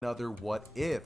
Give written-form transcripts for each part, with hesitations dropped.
another what if.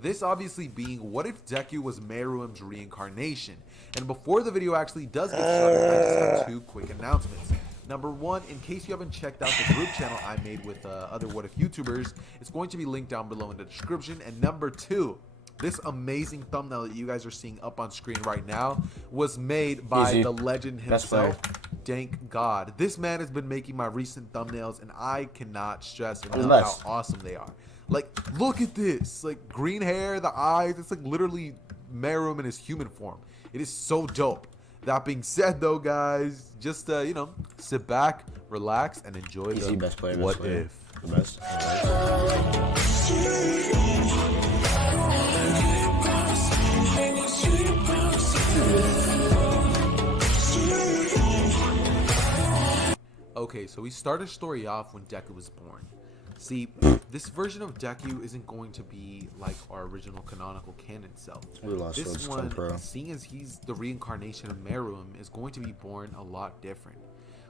This obviously being, what if Deku was Meruem's reincarnation? And before the video actually does get started, I just have two quick announcements. Number one, in case you haven't checked out the group channel I made with other what if YouTubers, it's going to be linked down below in the description. And number two, this amazing thumbnail that you guys are seeing up on screen right now was made by the legend himself, Dank God. This man has been making my recent thumbnails, and I cannot stress enough how awesome they are. Like, look at this. Like, green hair, the eyes. It's like literally Meruem in his human form. It is so dope. That being said, though, guys, just, you know, sit back, relax, and enjoy the best player, what if. The best. Okay, so we start our story off when Deku was born. See, this version of Deku isn't going to be like our original canonical canon self. This one, seeing as he's the reincarnation of Meruem, is going to be born a lot different.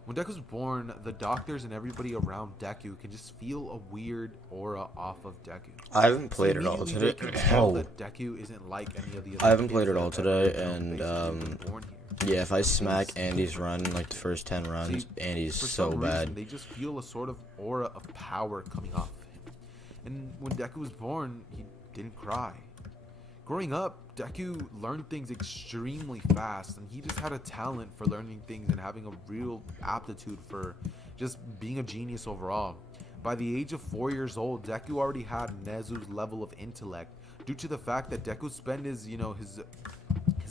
When Deku's born, the doctors and everybody around Deku can just feel a weird aura off of Deku. I haven't played it all today. Deku isn't like any of the other I haven't played it all today, and yeah, if I smack Andy's run, like the first 10 runs, Andy's so bad. They just feel a sort of aura of power coming off of him. And when Deku was born, he didn't cry. Growing up, Deku learned things extremely fast, and he just had a talent for learning things and having a real aptitude for just being a genius overall. By the age of 4 years old, Deku already had Nezu's level of intellect due to the fact that Deku spent his, his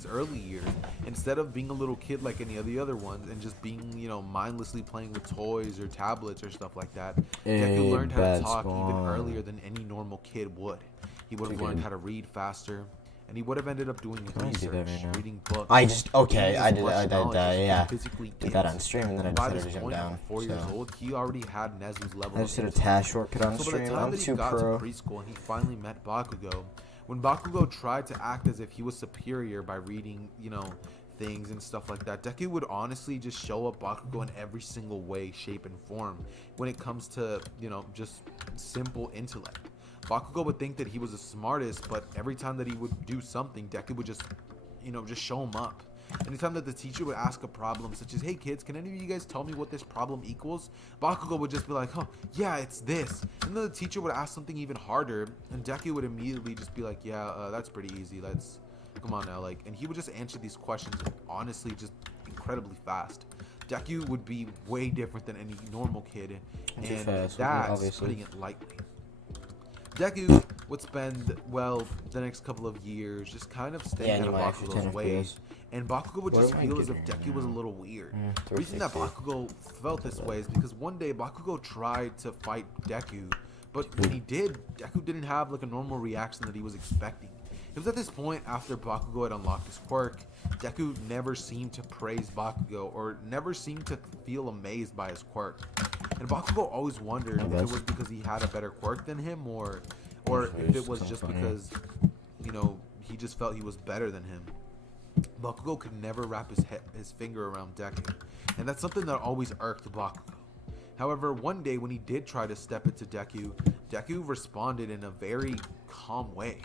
early years, instead of being a little kid like any of the other ones and just being, mindlessly playing with toys or tablets or stuff like that, Deku learned how to talk even earlier than any normal kid would. He would have learned how to read faster, and he would have ended up doing research, reading books. I did that on stream, and then I decided to jump down. 4 years old, he already had Nezu's level. I just did a task shortcut on stream. I'm too pro. So by the time that he got to preschool and he finally met Bakugo, when Bakugo tried to act as if he was superior by reading, things and stuff like that, Deku would honestly just show up Bakugo in every single way, shape, and form when it comes to, just simple intellect. Bakugo would think that he was the smartest, but every time that he would do something, Deku would just, just show him up. Anytime that the teacher would ask a problem such as, hey kids, can any of you guys tell me what this problem equals? Bakugo would just be like, oh yeah, it's this. And then the teacher would ask something even harder, and Deku would immediately just be like, yeah, that's pretty easy. Come on now, and he would just answer these questions honestly just incredibly fast. Deku would be way different than any normal kid, and that's putting it lightly. Deku would spend, the next couple of years just kind of staying out of Bakugo's ways, and Bakugo would just feel as if Deku was a little weird. The reason that Bakugo felt this way is because one day Bakugo tried to fight Deku, but when he did, Deku didn't have a normal reaction that he was expecting. It was at this point, after Bakugo had unlocked his quirk, Deku never seemed to praise Bakugo or never seemed to feel amazed by his quirk. And Bakugo always wondered if it was because he had a better quirk than him or if it was just because, he just felt he was better than him. Bakugo could never wrap his finger around Deku, and that's something that always irked Bakugo. However, one day when he did try to step into Deku, Deku responded in a very calm way.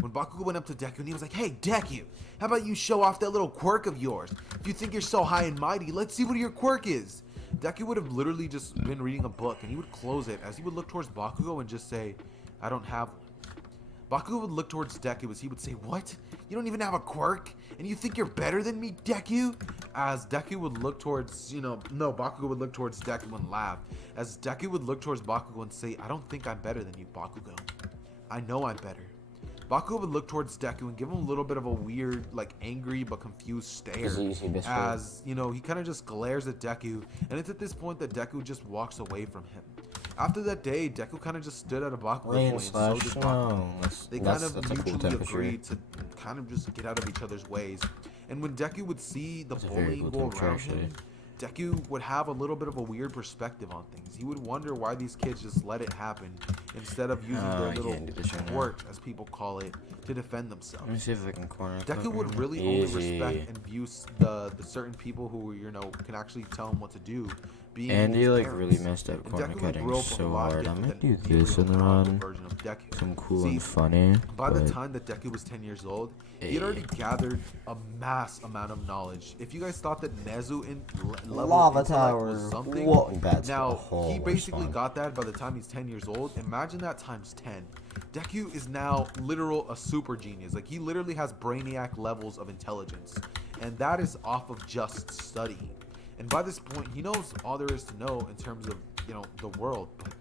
When Bakugo went up to Deku and he was like, hey Deku, how about you show off that little quirk of yours? If you think you're so high and mighty, let's see what your quirk is. Deku would have literally just been reading a book, and he would close it as he would look towards Bakugo and just say, I don't have one. Bakugo would look towards Deku as he would say, what? You don't even have a quirk? And you think you're better than me, Deku? As Deku would look towards, Bakugo would look towards Deku and laugh. As Deku would look towards Bakugo and say, I don't think I'm better than you, Bakugo. I know I'm better. Bakugo would look towards Deku and give him a little bit of a weird, angry but confused stare. As, he kind of just glares at Deku, and it's at this point that Deku just walks away from him. After that day, Deku kind of just stood at a Bakugo point, and so did Bakugo. They kind of mutually agreed to kind of just get out of each other's ways. And when Deku would see the bullying go around him, Deku would have a little bit of a weird perspective on things. He would wonder why these kids just let it happen, instead of using their I little can't do this right now. quirk, as people call it, to defend Let me themselves. see if I can corner. Deku would really only respect and view the certain people who, you know, can actually tell him what to do. Being Andy his like parents. really messed up And corner Deku would cutting grow up a so lot hard. I different might than do this in the real run. version of Deku. Some cool See, and funny. by the but time that Deku was 10 years old, he had already gathered a mass amount of knowledge. If you guys thought that Nezu in level Lava intellect tower was something, Whoa, that's a now whole he worse basically one. got that by the time he's 10 years old. Imagine that times 10. Deku is now literal a super genius. Like, he literally has brainiac levels of intelligence, and that is off of just studying. And by this point, he knows all there is to know in terms of, you know, the world. But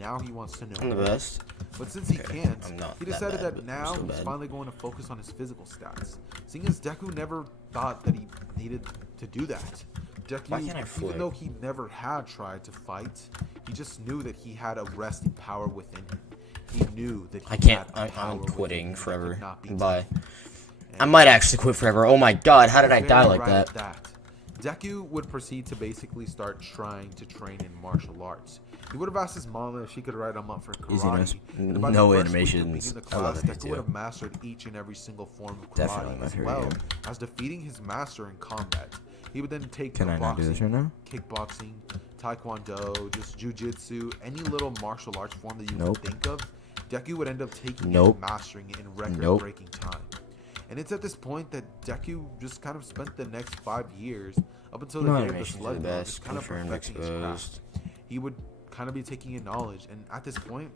now he wants to know I'm the more. best. But since he can't, I'm not he that decided bad, that but now I'm still he's bad. finally going to focus on his physical stats. Seeing as Deku never thought that he needed to do that. Why can't I Deku, flip? even though he never had tried to fight, he just knew that he had a resting power within him. He knew that he I can't. had a power I'm within him quitting that forever. could not be Bye. taken. I And might actually quit forever. Oh my god, how did I very die like right that? at Deku would proceed to basically start trying to train in martial arts. He would have asked his mom if she could write him up for karate. Easiness. And by the No first week of animations. being in the I love class, it Deku too. would have mastered each and every single form of Definitely karate, my as favorite well game. as defeating his master in combat. He would then take Can I not do this right now? kickboxing, taekwondo, just jujitsu, any little martial arts form that you Nope. can think of. Deku would end up taking it Nope. and mastering it in record-breaking time. And it's at this point that Deku just kind of spent the next 5 years up until the No day of the animations are sled the dog, best. just kind of Confirmed perfecting his craft. exposed. He would kind of be taking in knowledge, and at this point,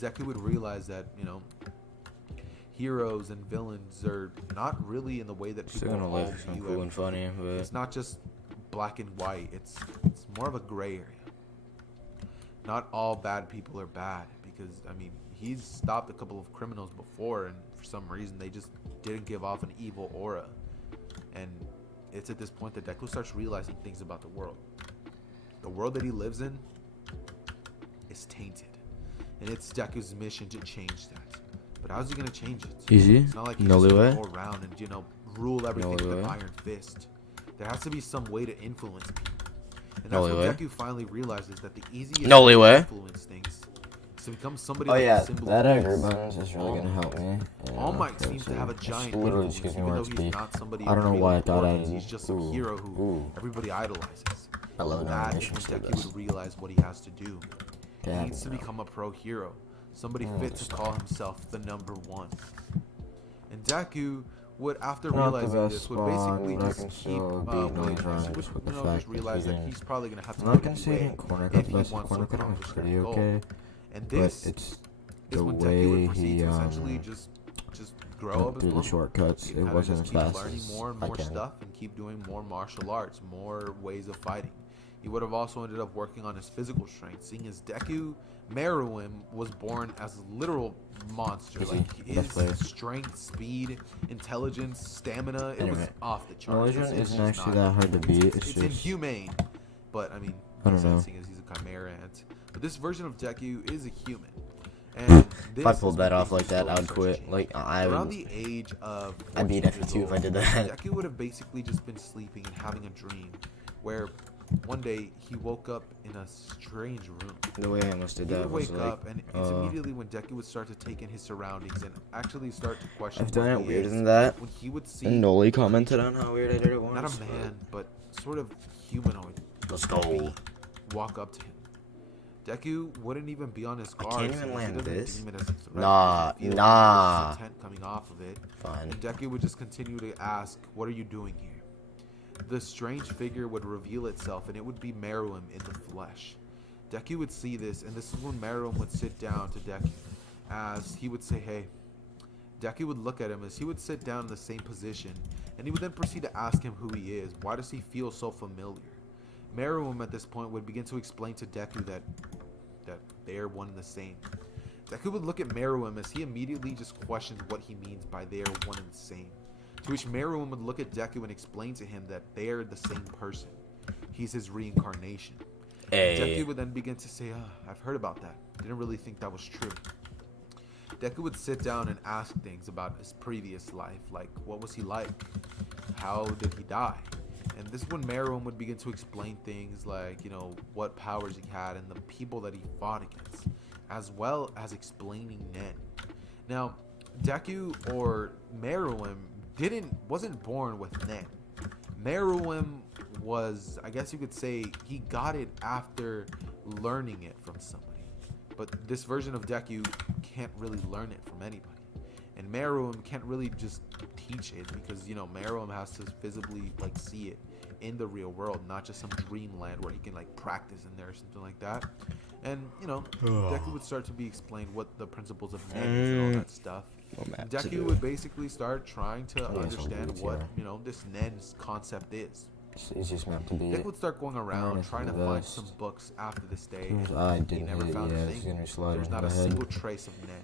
Deku would realize that, you know, heroes and villains are not really in the way that Still people gonna all live some view cool and everything. funny, It's but not just black and white. It's more of a gray area. Not all bad people are bad, because I mean, he's stopped a couple of criminals before, and for some reason they just didn't give off an evil aura. And it's at this point that Deku starts realizing things about the world. The world that he lives in is tainted, and it's Deku's mission to change that. But how's he gonna change it? easy. It's not like he's No just gonna leeway. go around and, you know, rule everything with an leeway. iron fist. There has to be some way to influence people. And No that's when leeway. Deku finally realizes that the easiest No way to leeway. influence things is to become somebody Oh like yeah, the symbol that of angry peace. buttons is really gonna help me. All Might seems to have a giant literally influence, just gives me even though words to he's be. not somebody I don't of know real why I thought I importance. did. He's just a Ooh, hero who ooh. everybody idolizes. I love That is animations when so Deku best. would realize what he has to do. He Damn, needs to no. become a pro hero, somebody fit to call himself the #1. And Deku would, after Not the realizing best this, would spawn, basically but I just can keep still beat winning. noise He runs would, with the you know, fact just that realize that he's he's probably gonna have to I'm go not to conceding UA corner if cut he best. wants to Corner cutting accomplish is that pretty goal. okay, And but this it's is the when Deku way would proceed he to essentially just grow up went as through the normal. shortcuts. He It kinda wasn't just as keep fast learning as more and I more can. stuff and keep doing more martial arts, more ways of fighting. He would have also ended up working on his physical strength, seeing as Deku Meruem was born as a literal monster. Easy. Like, Best player. his strength, speed, intelligence, stamina, it was Anyway, off the charts. Illusion It's isn't just actually not- that hard to beat. It's It's just inhumane, but I mean, I don't know. seeing as he's a chimera ant. But this version of Deku is a human. And If I this pulled is that when off things like that, slowly I would start to quit. change. Like I Around would. the age of I'd be 14 an years F2 if I old, did that. Deku would have basically just been sleeping and having a dream where one day he woke up in a strange room. The way I almost did He that would was wake like, up and it's immediately when Deku would start to take in his surroundings and actually start to question I've done what it he weirder is. than that. When he would see And Noli commented on how weird I did it once. not a man, but sort of humanoid Let's go. walk up to him. Deku wouldn't even be on his I guard. can't since even he land doesn't this. deem it as a threat. Nah, He feels nah. intent coming off of it. Fine. And Deku would just continue to ask, "What are you doing here?" The strange figure would reveal itself, and it would be Meruem in the flesh. Deku would see this, and this is when Meruem would sit down to Deku, as he would say, "Hey." Deku would look at him as he would sit down in the same position, and he would then proceed to ask him who he is. Why does he feel so familiar? Meruem at this point would begin to explain to Deku that they are one and the same. Deku would look at Meruem as he immediately just questions what he means by they are one and the same. To which Meruem would look at Deku and explain to him that they are the same person. He's his reincarnation. Hey. Deku would then begin to say, I've heard about that. Didn't really think that was true. Deku would sit down and ask things about his previous life, like what was he like? How did he die? And this is when Meruem would begin to explain things like, you know, what powers he had and the people that he fought against. as well as explaining Nen. Now, Deku or Meruem wasn't born with Nen. Meruem was, I guess you could say, he got it after learning it from somebody. But this version of Deku can't really learn it from anybody. And Meruem can't really just teach it because, you know, Meruem has to visibly, like, see it in the real world, not just some dreamland where he can, like, practice in there or something like that. And, you know, Deku would start to be explained what the principles of Nen is and all that stuff. And Deku would basically start trying to understand what, you know, this Nen's concept is. Easiest map to beat. Deku would start going around trying to find some books after this day. He never found a thing. There was not a single trace of Nen.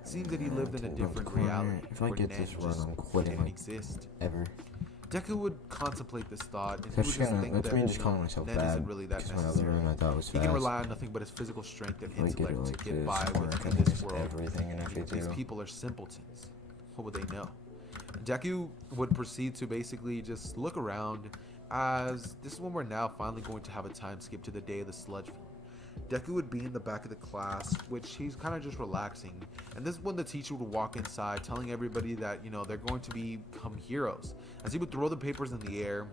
It seems that he lived in a different reality where Nen just didn't exist. Ever. Deku would contemplate this thought, and he would just think that, just calling myself Nen bad, isn't really that when I was necessary. young, I thought it was He can fast. rely on nothing but his physical strength and If I get it intellect like to get this, by or I with can this use world. everything and everything. These people are simpletons. What would they know? Deku would proceed to basically just look around, as this is when we're now finally going to have a time skip to the day of the Sludge. Deku would be in the back of the class, which he's kind of just relaxing. And this is when the teacher would walk inside, telling everybody that, you know, they're going to become heroes. As he would throw the papers in the air,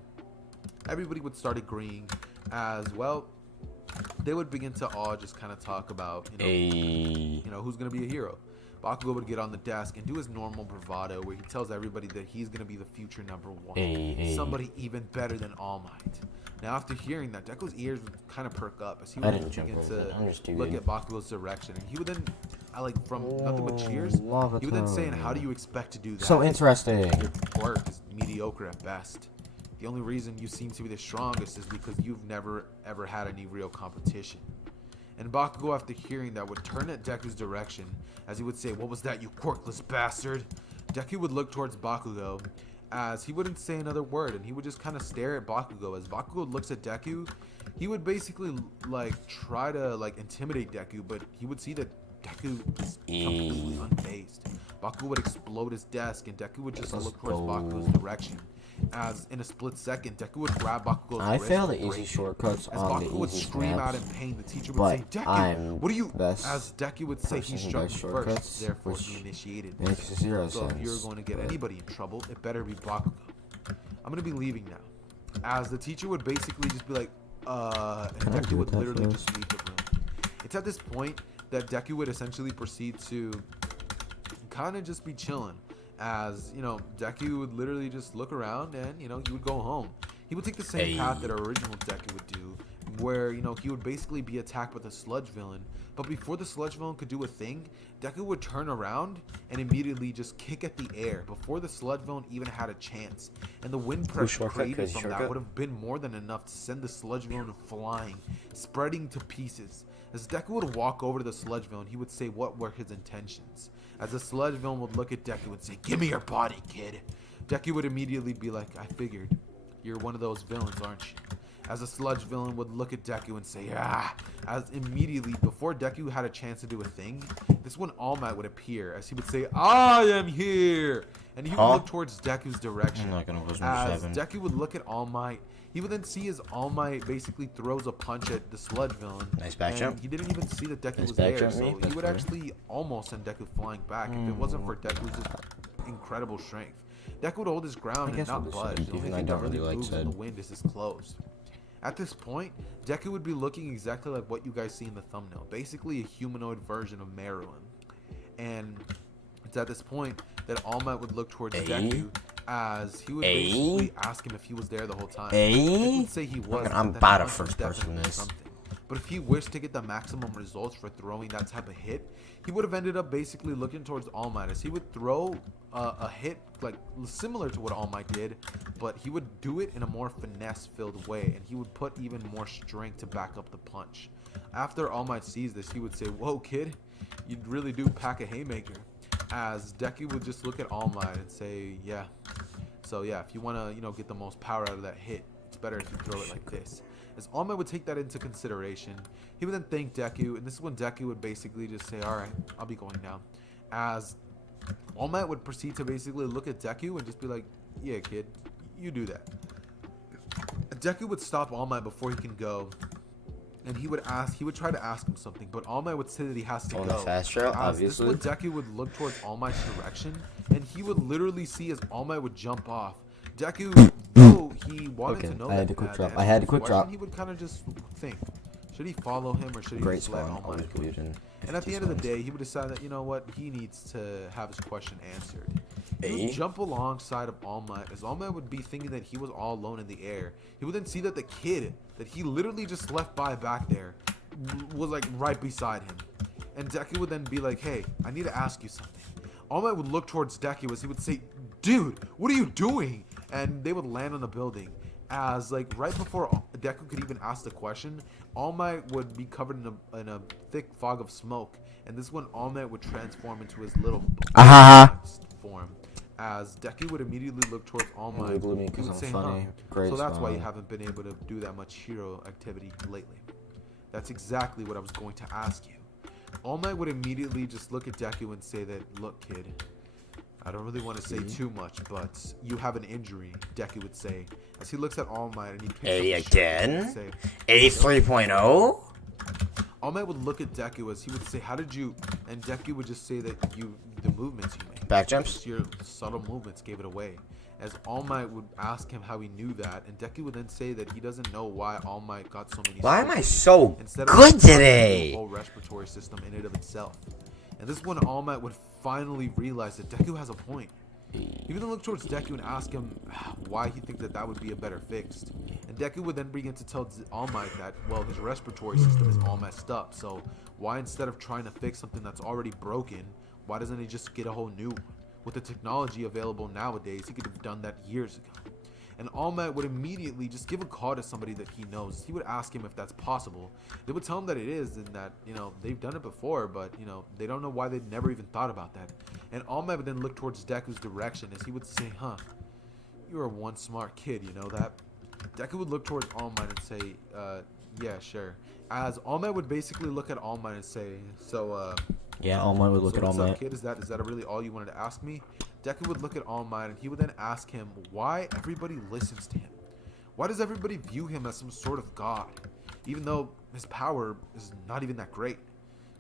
everybody would start agreeing as well. They would begin to all just kind of talk about, you know, who's going to be a hero. Bakugo would get on the desk and do his normal bravado where he tells everybody that he's going to be the future #1. Somebody even better than All Might. Now, after hearing that, Deku's ears would kind of perk up as he would begin to look at Bakugo's direction. And he would then, from nothing but cheers, he would then say, and how do you expect to do that? So interesting. Your quirk is mediocre at best. The only reason you seem to be the strongest is because you've never, ever had any real competition. And Bakugo, after hearing that, would turn at Deku's direction as he would say, what was that, you quirkless bastard? Deku would look towards Bakugo as he wouldn't say another word, and he would just kind of stare at Bakugo. As Bakugo looks at Deku, he would basically try to intimidate Deku, but he would see that Deku is completely unfazed. Bakugo would explode his desk, and Deku would just look towards Bakugo's direction. As in a split second, Deku would grab Bakugo's I wrist fail the and easy break it. shortcuts As on the Bakugo would easy scream out maps, in pain, the teacher would say, but Deku, I'm what are you? best As Deku would say, he person struck by me shortcuts, first, therefore which he initiated makes this. 0 So if sense, you're going to get but- anybody in trouble, it better be Bakugo. I'm going to be leaving now. As the teacher would basically just be like, and Can I Deku do would that literally first? just leave the room. It's at this point that Deku would essentially proceed to kind of just be chilling. As, you know, Deku would literally just look around and, you know, he would go home. He would take the same path that original Deku would do, where, you know, he would basically be attacked with a sludge villain. But before the sludge villain could do a thing, Deku would turn around and immediately just kick at the air before the sludge villain even had a chance. And the wind pressure created from that would have been more than enough to send the sludge villain flying, spreading to pieces. As Deku would walk over to the sludge villain, he would say what were his intentions. As the sludge villain would look at Deku and say, give me your body, kid. Deku would immediately be like, I figured. You're one of those villains, aren't you? As the sludge villain would look at Deku and say, ah. As immediately, before Deku had a chance to do a thing, this one All Might would appear as he would say, I am here. And he would look towards Deku's direction. As Deku would look at All Might, he would then see as All Might basically throws a punch at the sludge villain. Nice back jump. He didn't even see that Deku was back there, jump, so mate. he would actually almost send Deku flying back if it wasn't for Deku's just incredible strength. Deku would hold his ground and not budge. The only thing that really moves in the wind is his clothes. At this point, Deku would be looking exactly like what you guys see in the thumbnail, basically a humanoid version of Meruem. And it's at this point that All Might would look towards Deku, as he would basically ask him if he was there the whole time. Deku would say he was. I'm bad at first person this. But if he wished to get the maximum results for throwing that type of hit, he would have ended up basically looking towards All Might, as he would throw a hit similar to what All Might did, but he would do it in a more finesse-filled way, and he would put even more strength to back up the punch. After All Might sees this, he would say, whoa, kid, you really do pack a haymaker. As Deku would just look at All Might and say, yeah. So yeah, if you want to, you know, get the most power out of that hit, it's better if you throw it like this. As All Might would take that into consideration, he would then thank Deku, and this is when Deku would basically just say, alright, I'll be going now. As All Might would proceed to basically look at Deku and just be like, yeah, kid, you do that. Deku would stop All Might before he can go, and he would try to ask him something, but All Might would say that he has to On go. the fast route, This is obviously. when Deku would look towards All Might's direction, and he would literally see as All Might would jump off. Deku, though he wanted Okay, to know I had that to quick the drop. answer I had to to quick the question, drop. He would kind of just think, should he follow him or should he Great just let spawn. All Might go? And at the end of the day, he would decide that, you know what, he needs to have his question answered. He would jump alongside of All Might, as All Might would be thinking that he was all alone in the air. He would then see that the kid that he literally just left by back there was like right beside him. And Deku would then be like, hey, I need to ask you something. All Might would look towards Deku as he would say, dude, what are you doing? And they would land on the building. As like right before Deku could even ask the question, All Might would be covered in a thick fog of smoke, and this is when All Might would transform into his little form. As Deku would immediately look towards All Might, Blew me he because would I'm say, funny. Great so that's why you spawn. haven't been able to do that much hero activity lately. That's exactly what I was going to ask you. All Might would immediately just look at Deku and say that, look, kid, I don't really want to say too much, but you have an injury, Deku would say, as he looks at All Might and he picks up his shirt and he would say, 83.0? All Might would look at Deku as he would say, how did you, and Deku would just say that the movements you made. Back jumps? Just your subtle movements gave it away. As All Might would ask him how he knew that, and Deku would then say that he doesn't know why All Might got so many. Why am I stitches so instead good of today? the whole respiratory system in and of itself. And this is when All Might would finally realize that Deku has a point. He would then look towards Deku and ask him why he thinks that would be a better fix. And Deku would then begin to tell All Might that, well, his respiratory system is all messed up. So why, instead of trying to fix something that's already broken, why doesn't he just get a whole new one? With the technology available nowadays, he could have done that years ago. And All Might would immediately just give a call to somebody that he knows. He would ask him if that's possible. They would tell him that it is, and that, you know, they've done it before, but, you know, they don't know why they'd never even thought about that. And All Might would then look towards Deku's direction as he would say, huh, you're one smart kid, you know that? Deku would look towards All Might and say, yeah, sure. As All Might would basically look at All Might and say, so, Yeah, All Might would look so at All what's up, Might. kid? Is that really all you wanted to ask me? Deku would look at All Might and he would then ask him why everybody listens to him. Why does everybody view him as some sort of god, even though his power is not even that great?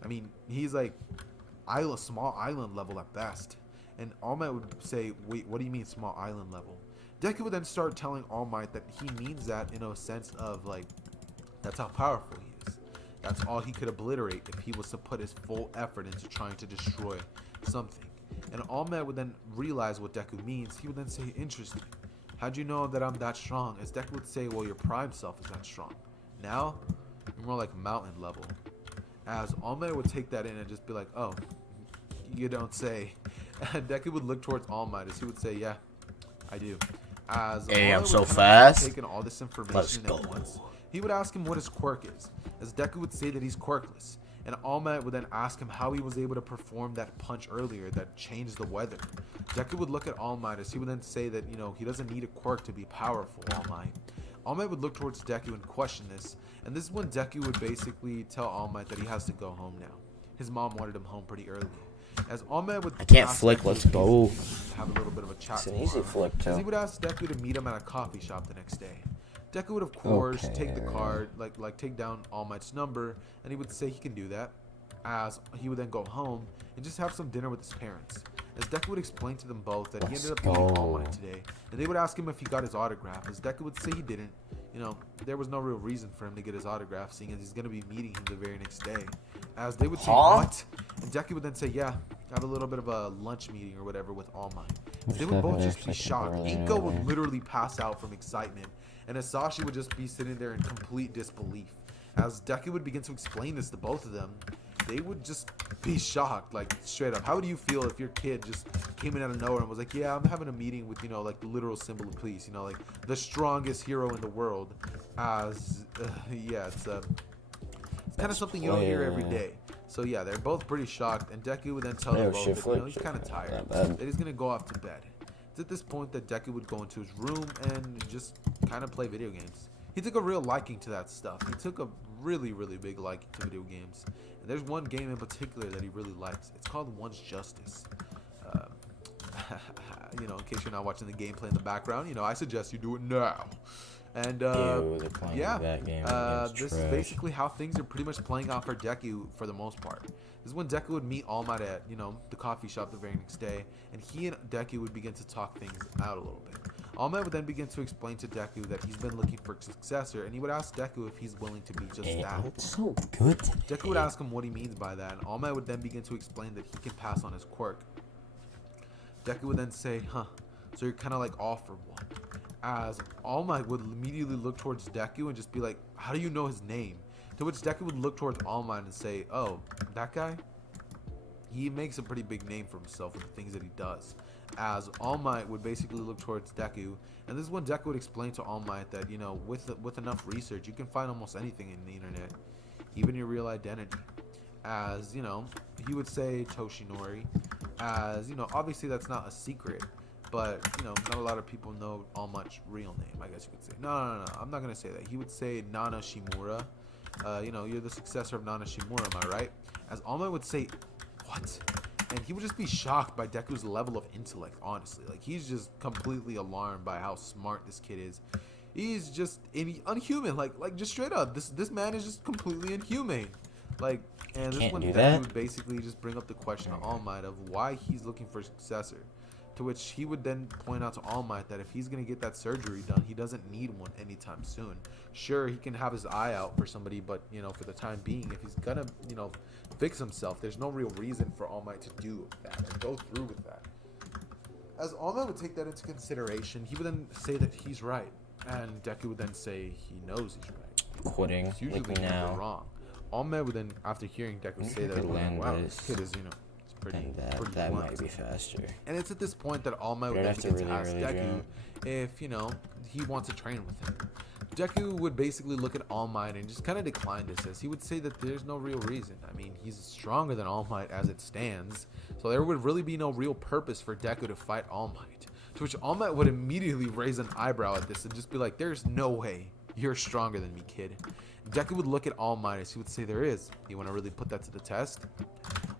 I mean, he's like small island level at best. And All Might would say, wait, what do you mean small island level? Deku would then start telling All Might that he means that in a sense of like, that's how powerful he is. That's all he could obliterate if he was to put his full effort into trying to destroy something. And All Might would then realize what Deku means. He would then say, interesting. How'd you know that I'm that strong? As Deku would say, well, your prime self is that strong. Now, you're more like mountain level. As All Might would take that in and just be like, oh, you don't say. And Deku would look towards All Might as he would say, yeah, I do. As Hey, All I'm Might so would kind of fast. taken all this information Let's at go. once. He would ask him what his quirk is, as Deku would say that he's quirkless. And All Might would then ask him how he was able to perform that punch earlier that changed the weather. Deku would look at All Might as he would then say that, you know, he doesn't need a quirk to be powerful, All Might. All Might would look towards Deku and question this, and this is when Deku would basically tell All Might that he has to go home now. His mom wanted him home pretty early. As All Might would I can't ask flick, Deku let's if go. to have a little bit of a chat It's an easy tomorrow, flick, as he too. would ask Deku to meet him at a coffee shop the next day. Deku would, of course, take the card, like take down All Might's number, and he would say he can do that. As he would then go home and just have some dinner with his parents. As Deku would explain to them both that he ended up meeting All Might today, and they would ask him if he got his autograph. As Deku would say he didn't. You know, there was no real reason for him to get his autograph, seeing as he's going to be meeting him the very next day. As they would say, what? And Deku would then say, yeah, have a little bit of a lunch meeting or whatever with All Might. They would both just be shocked. Inko would literally pass out from excitement, and Asashi would just be sitting there in complete disbelief. As Deku would begin to explain this to both of them, they would just be shocked, like straight up. How would you feel if your kid just came in out of nowhere and was like, yeah, I'm having a meeting with, you know, like the literal symbol of peace, you know, like the strongest hero in the world. As yeah, it's kind of something you don't hear every day. So yeah, they're both pretty shocked, and Deku would then tell them both that, you know, he's kind of tired, that he's gonna go off to bed. It's at this point that Deku would go into his room and just kind of play video games. He took a real liking to that stuff. He took a really, really big liking to video games. And there's one game in particular that he really likes. It's called One's Justice. You know, in case you're not watching the gameplay in the background, you know, I suggest you do it now. And They're playing yeah, that game. this is basically how things are pretty much playing out for Deku for the most part. This is when Deku would meet All Might at, the coffee shop the very next day, and he and Deku would begin to talk things out a little bit. All Might would then begin to explain to Deku that he's been looking for a successor, and he would ask Deku if he's willing to be just that. It's so good. Deku would ask him what he means by that, and All Might would then begin to explain that he can pass on his quirk. Deku would then say, so you're kind of like all for one. As All Might would immediately look towards Deku and just be like, how do you know his name? To which Deku would look towards All Might and say, oh, that guy? He makes a pretty big name for himself with the things that he does. As All Might would basically look towards Deku, and this is when Deku would explain to All Might that, with enough research, you can find almost anything in the internet, even your real identity. As, he would say Toshinori, as, obviously that's not a secret, but, not a lot of people know All Might's real name, I guess you could say. No, I'm not going to say that. He would say Nana Shimura. You're the successor of Nana Shimura, am I right? As All Might would say, what? And he would just be shocked by Deku's level of intellect, honestly. Like, he's just completely alarmed by how smart this kid is. He's just unhuman, like just straight up. This man is just completely inhumane. Like, and this one Deku would basically just bring up the question to All Might of why he's looking for a successor. To which he would then point out to All Might that if he's going to get that surgery done, he doesn't need one anytime soon. Sure, he can have his eye out for somebody, but, for the time being, if he's going to, fix himself, there's no real reason for All Might to do that and go through with that. As All Might would take that into consideration, he would then say that he's right. And Deku would then say he knows he's right. Quitting. It's usually Like me now. wrong. All Might would then, after hearing Deku say that, wow, this kid is, pretty that blunt. might be faster. And it's at this point that All Might would then begin to ask Deku if, he wants to train with him. Deku would basically look at All Might and just kind of decline this, as he would say that there's no real reason. I mean, he's stronger than All Might as it stands, so there would really be no real purpose for Deku to fight All Might. To which All Might would immediately raise an eyebrow at this and just be like, there's no way you're stronger than me, kid. Deku would look at All Might as he would say, there is. You want to really put that to the test?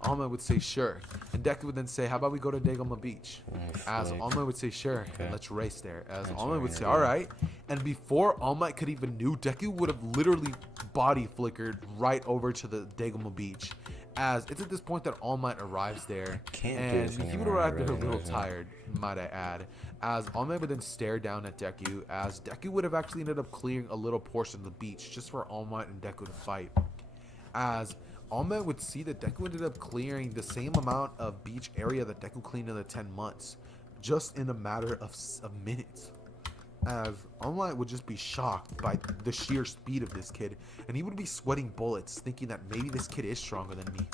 All Might would say, sure. And Deku would then say, how about we go to Dagoma Beach? As All Might would say, sure, and let's race there. As All Might would say, all right. And before All Might could even know, Deku would have literally body flickered right over to the Dagoma Beach. As it's at this point that All Might arrives there, and he would arrive there a little tired, might I add. As All Might would then stare down at Deku, as Deku would have actually ended up clearing a little portion of the beach just for All Might and Deku to fight. As All Might would see that Deku ended up clearing the same amount of beach area that Deku cleaned in the 10 months, just in a matter of minutes. As All Might would just be shocked by the sheer speed of this kid, and he would be sweating bullets, thinking that maybe this kid is stronger than me.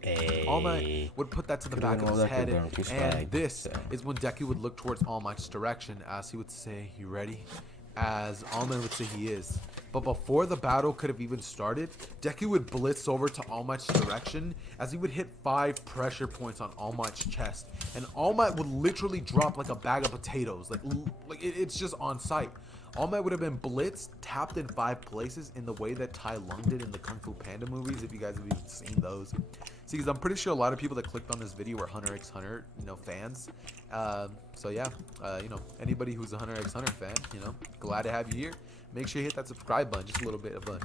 Hey. All Might would put that to the back of his head, and this is when Deku would look towards All Might's direction, as he would say, you ready? As All Might would say he is. But before the battle could have even started, Deku would blitz over to All Might's direction, as he would hit 5 pressure points on All Might's chest, and All Might would literally drop like a bag of potatoes, like it's just on sight. All Might would have been blitzed, tapped in 5 places in the way that Tai Lung did in the Kung Fu Panda movies, if you guys have even seen those. See, because I'm pretty sure a lot of people that clicked on this video were Hunter x Hunter, fans. So yeah, anybody who's a Hunter x Hunter fan, glad to have you here. Make sure you hit that subscribe button, just a little bit of a,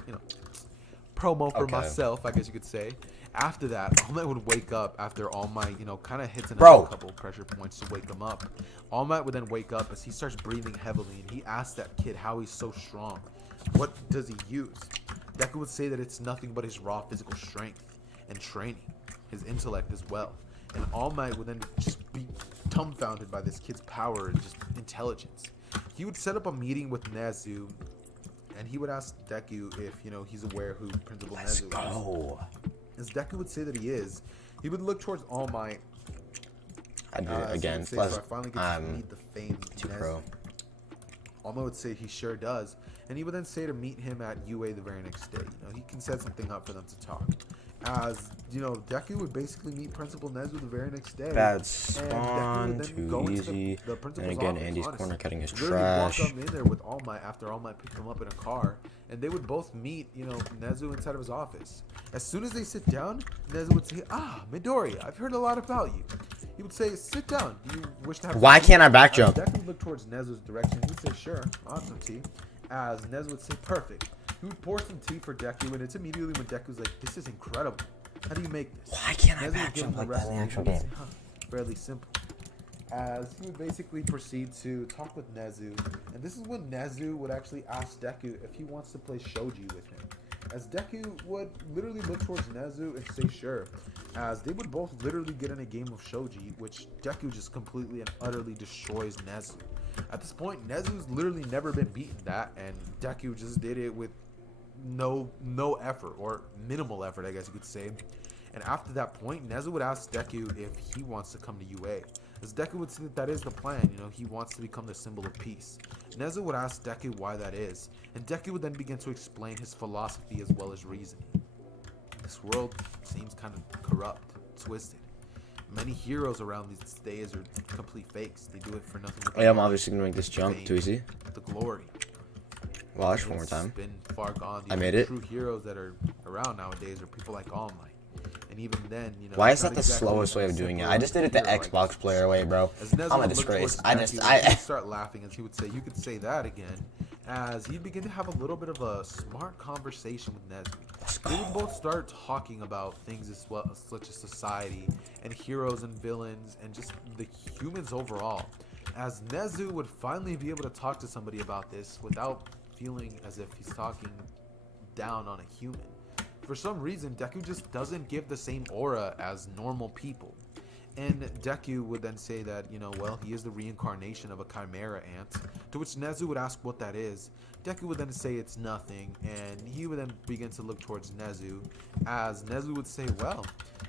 promo for myself, I guess you could say. After that, All Might would wake up after All Might, kind of hits another couple pressure points to wake him up. All Might would then wake up as he starts breathing heavily, and he asks that kid how he's so strong. What does he use? Deku would say that it's nothing but his raw physical strength and training, his intellect as well. And All Might would then just be dumbfounded by this kid's power and just intelligence. He would set up a meeting with Nezu, and he would ask Deku if, he's aware who Principal Nezu is. As Deku would say that he is, he would look towards All Might. I do it again. So I finally get to meet the famed pro. All Might would say he sure does, and he would then say to meet him at UA the very next day. He can set something up for them to talk. As Deku would basically meet Principal Nezu the very next day. Bad spawn, too easy. And again, Andy's corner cutting his trash. Walk up in there with All Might after All Might picked him up in a car, and they would both meet, Nezu inside of his office. As soon as they sit down, Nezu would say, Midori, I've heard a lot about you. He would say, sit down. Do you wish to have Why can't I back jump? Deku would look towards Nezu's direction. He would say, sure, I'll have some tea. as Nezu would say, perfect. He would pour some tea for Deku, and it's immediately when Deku's like, this is incredible. How do you make this? Why can't I Nezu would back give him jump the like that in the recipe, actual and he'd game? say, fairly simple. As he would basically proceed to talk with Nezu, and this is when Nezu would actually ask Deku if he wants to play shogi with him. As Deku would literally look towards Nezu and say sure, as they would both literally get in a game of shogi, which Deku just completely and utterly destroys Nezu. At this point, Nezu's literally never been beaten that, and Deku just did it with no effort, or minimal effort, I guess you could say. And after that point, Nezu would ask Deku if he wants to come to UA. As Deku would say that is the plan, he wants to become the symbol of peace. Nezu would ask Deku why that is, and Deku would then begin to explain his philosophy as well as reasoning. This world seems kind of corrupt, twisted. Many heroes around these days are complete fakes. They do it for nothing. Oh, yeah, I'm obviously gonna make this jump. Too easy. The glory. Watch one more time. It's been far gone. I made it. True heroes that are around nowadays are people like All Might. And even then, why is that the slowest way of doing it? I just did it the Xbox player way, bro. I'm a disgrace. I start laughing as he would say, "You could say that again." As he'd begin to have a little bit of a smart conversation with Nezu. They would both start talking about things as well, such as society and heroes and villains and just the humans overall. As Nezu would finally be able to talk to somebody about this without feeling as if he's talking down on a human. For some reason, Deku just doesn't give the same aura as normal people. And Deku would then say that, well, he is the reincarnation of a chimera ant, to which Nezu would ask what that is. Deku would then say it's nothing, and he would then begin to look towards Nezu, as Nezu would say, well,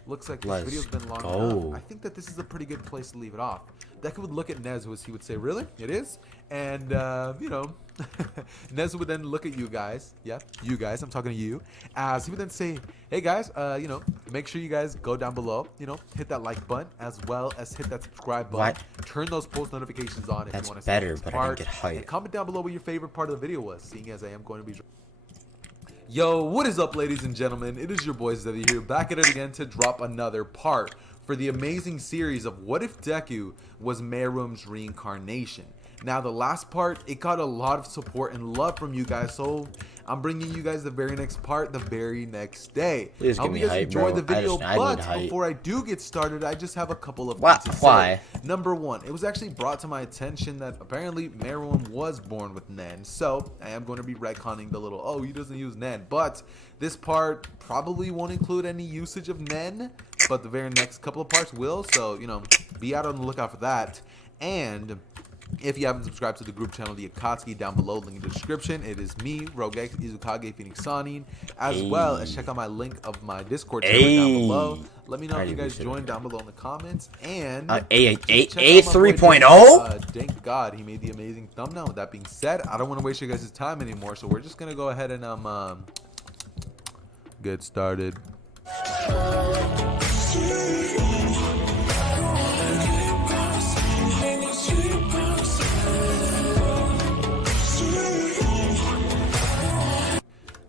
looks like this video's been long enough. I think that this is a pretty good place to leave it off. Deku would look at Nezu as he would say, really? It is? And, Nezu would then look at you guys. Yeah, you guys. I'm talking to you. As he would then say, hey, guys, make sure you guys go down below, hit that like button as well as hit that subscribe button. Turn those post notifications on if you want to see this but part. I didn't get hype. And comment down below what your favorite part of the video was, seeing as I am going to be... Yo, what is up, ladies and gentlemen? It is your boy Zevi here, back at it again to drop another part for the amazing series of What If Deku Was Merum's Reincarnation. Now, the last part, it got a lot of support and love from you guys, so I'm bringing you guys the very next part the very next day. Please I hope you guys enjoyed the video, but before I do get started, I just have a couple of things to say. Number one, it was actually brought to my attention that apparently Meruem was born with Nen, so I am going to be retconning the little, oh, he doesn't use Nen, but this part probably won't include any usage of Nen, but the very next couple of parts will, so, be out on the lookout for that. And if you haven't subscribed to the group channel, the Akatsuki, down below, link in the description. It is me, Rogex, Izukage, Phoenix Sanin, as well as check out my link of my Discord channel down below. Let me know if you guys join down below in the comments. And A 3.0? Thank God he made the amazing thumbnail. With that being said, I don't want to waste you guys' time anymore, so we're just going to go ahead and get started.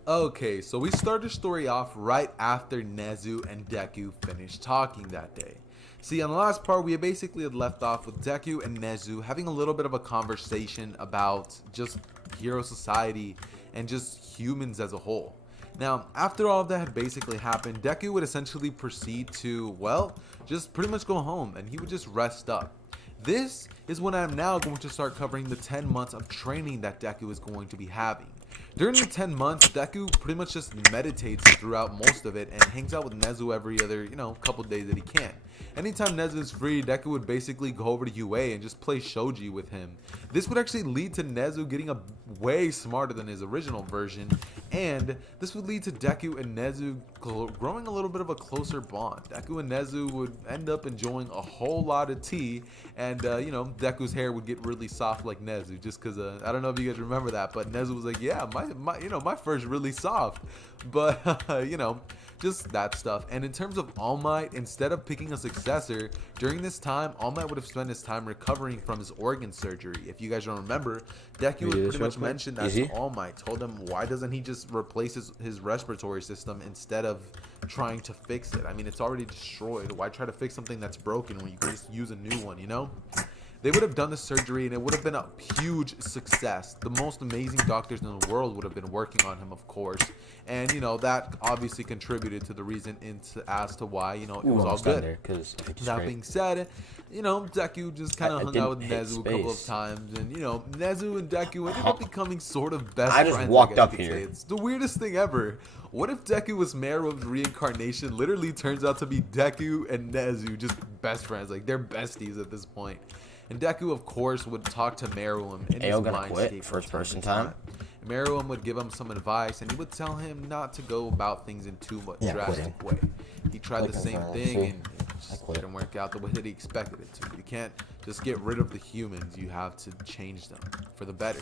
Okay, so we start the story off right after Nezu and Deku finished talking that day. See, on the last part, we basically had left off with Deku and Nezu having a little bit of a conversation about just hero society and just humans as a whole. Now, after all of that had basically happened, Deku would essentially proceed to, well, just pretty much go home, and he would just rest up. This is when I'm now going to start covering the 10 months of training that Deku is going to be having. During the 10 months, Deku pretty much just meditates throughout most of it and hangs out with Nezu every other, couple days that he can. Anytime Nezu is free, Deku would basically go over to UA and just play shogi with him. This would actually lead to Nezu getting way smarter than his original version, and this would lead to Deku and Nezu growing a little bit of a closer bond. Deku and Nezu would end up enjoying a whole lot of tea, and Deku's hair would get really soft like Nezu, just because I don't know if you guys remember that, but Nezu was like, yeah, my fur's really soft, but just that stuff. And in terms of All Might, instead of picking a successor, during this time, All Might would have spent his time recovering from his organ surgery. If you guys don't remember, Deku would pretty much mention that to All Might, told him why doesn't he just replace his respiratory system instead of trying to fix it. I mean, it's already destroyed. Why try to fix something that's broken when you can just use a new one, They would have done the surgery, and it would have been a huge success. The most amazing doctors in the world would have been working on him, of course. And, you know, that obviously contributed to the reason as to why, you know, it was all good. That being said, you know, Deku just kind of hung out with Nezu a couple of times. And, you know, Nezu and Deku ended up becoming sort of best friends. I just walked up here. It's the weirdest thing ever. What if Deku was Meruem's reincarnation? Literally turns out to be Deku and Nezu just best friends. Like, they're besties at this point. And Deku, of course, would talk to Meruem in his mindscape. First person time. Meruem would give him some advice, and he would tell him not to go about things in too much drastic way. He tried the same thing, and it just didn't work out the way that he expected it to. You can't just get rid of the humans. You have to change them for the better.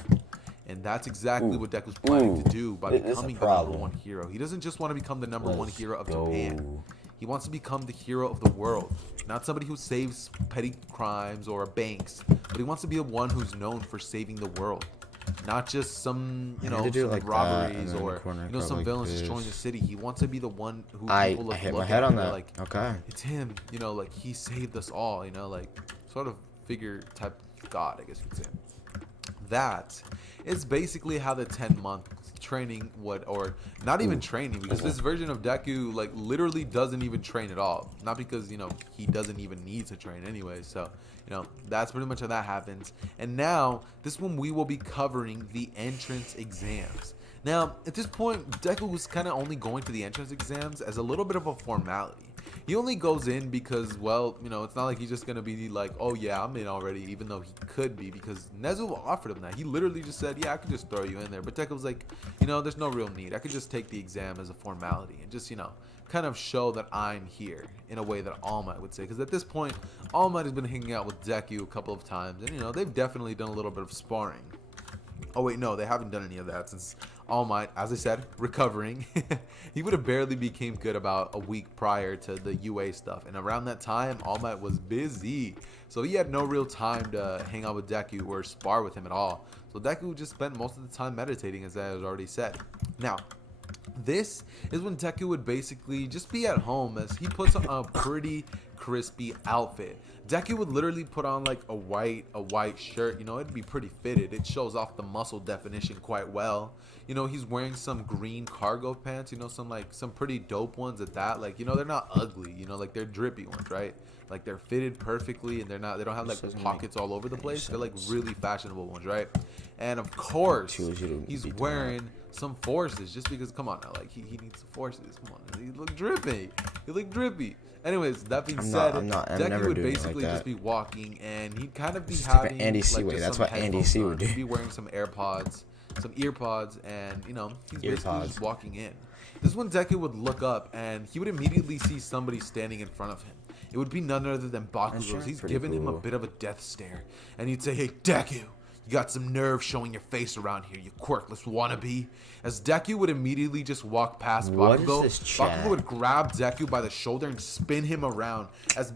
And that's exactly what Deku's planning to do by becoming the #1 hero. He doesn't just want to become the #1 hero of Japan. He wants to become the hero of the world. Not somebody who saves petty crimes or banks, but he wants to be the one who's known for saving the world. Not just some, you know, some like robberies or, you know, some villains destroying the city. He wants to be the one who people look hit my head on that. Like, okay. It's him, you know, like he saved us all, you know, like sort of figure type God, I guess you could say. That is basically how the 10-month training would, or not even training, because this version of Deku like literally doesn't even train at all. Not because, you know, he doesn't even need to train anyway. So, you know, that's pretty much how that happens. And now this one we will be covering the entrance exams. Now at this point, Deku was kind of only going to the entrance exams as a little bit of a formality. He only goes in because, well, you know, it's not like he's just going to be like, oh, yeah, I'm in already, even though he could be, because Nezu offered him that. He literally just said, yeah, I could just throw you in there. But Deku was like, you know, there's no real need. I could just take the exam as a formality and just, you know, kind of show that I'm here in a way that All Might would say. Because at this point, All Might has been hanging out with Deku a couple of times. And, you know, they've definitely done a little bit of sparring. Oh, wait, no, they haven't done any of that since All Might, as I said, recovering. He would have barely became good about a week prior to the UA stuff. And around that time, All Might was busy. So he had no real time to hang out with Deku or spar with him at all. So Deku just spent most of the time meditating, as I had already said. Now, this is when Deku would basically just be at home as he puts on a pretty crispy outfit. Deku would literally put on like a white shirt, you know, it'd be pretty fitted. It shows off the muscle definition quite well. You know, he's wearing some green cargo pants, you know, some pretty dope ones at that. Like, you know, they're not ugly, you know, like they're drippy ones, right? Like they're fitted perfectly and they don't have like pockets all over the place. They're like really fashionable ones, right? And of course, he's wearing some forces just because, come on now, like he needs some forces. Come on, he look drippy. He look drippy. Anyways, that being said, Deku would basically just be walking and he'd kind of be having Andy C like way. That's what Andy C would do. He'd be wearing some AirPods, some earpods, and you know, he's basically just walking in. This is when Deku would look up and he would immediately see somebody standing in front of him. It would be none other than Bakugo. He's giving him a bit of a death stare. And he'd say, hey, Deku, you got some nerve showing your face around here, you quirkless wannabe. As Deku would immediately just walk past Bakugo, Bakugo would grab Deku by the shoulder and spin him around. As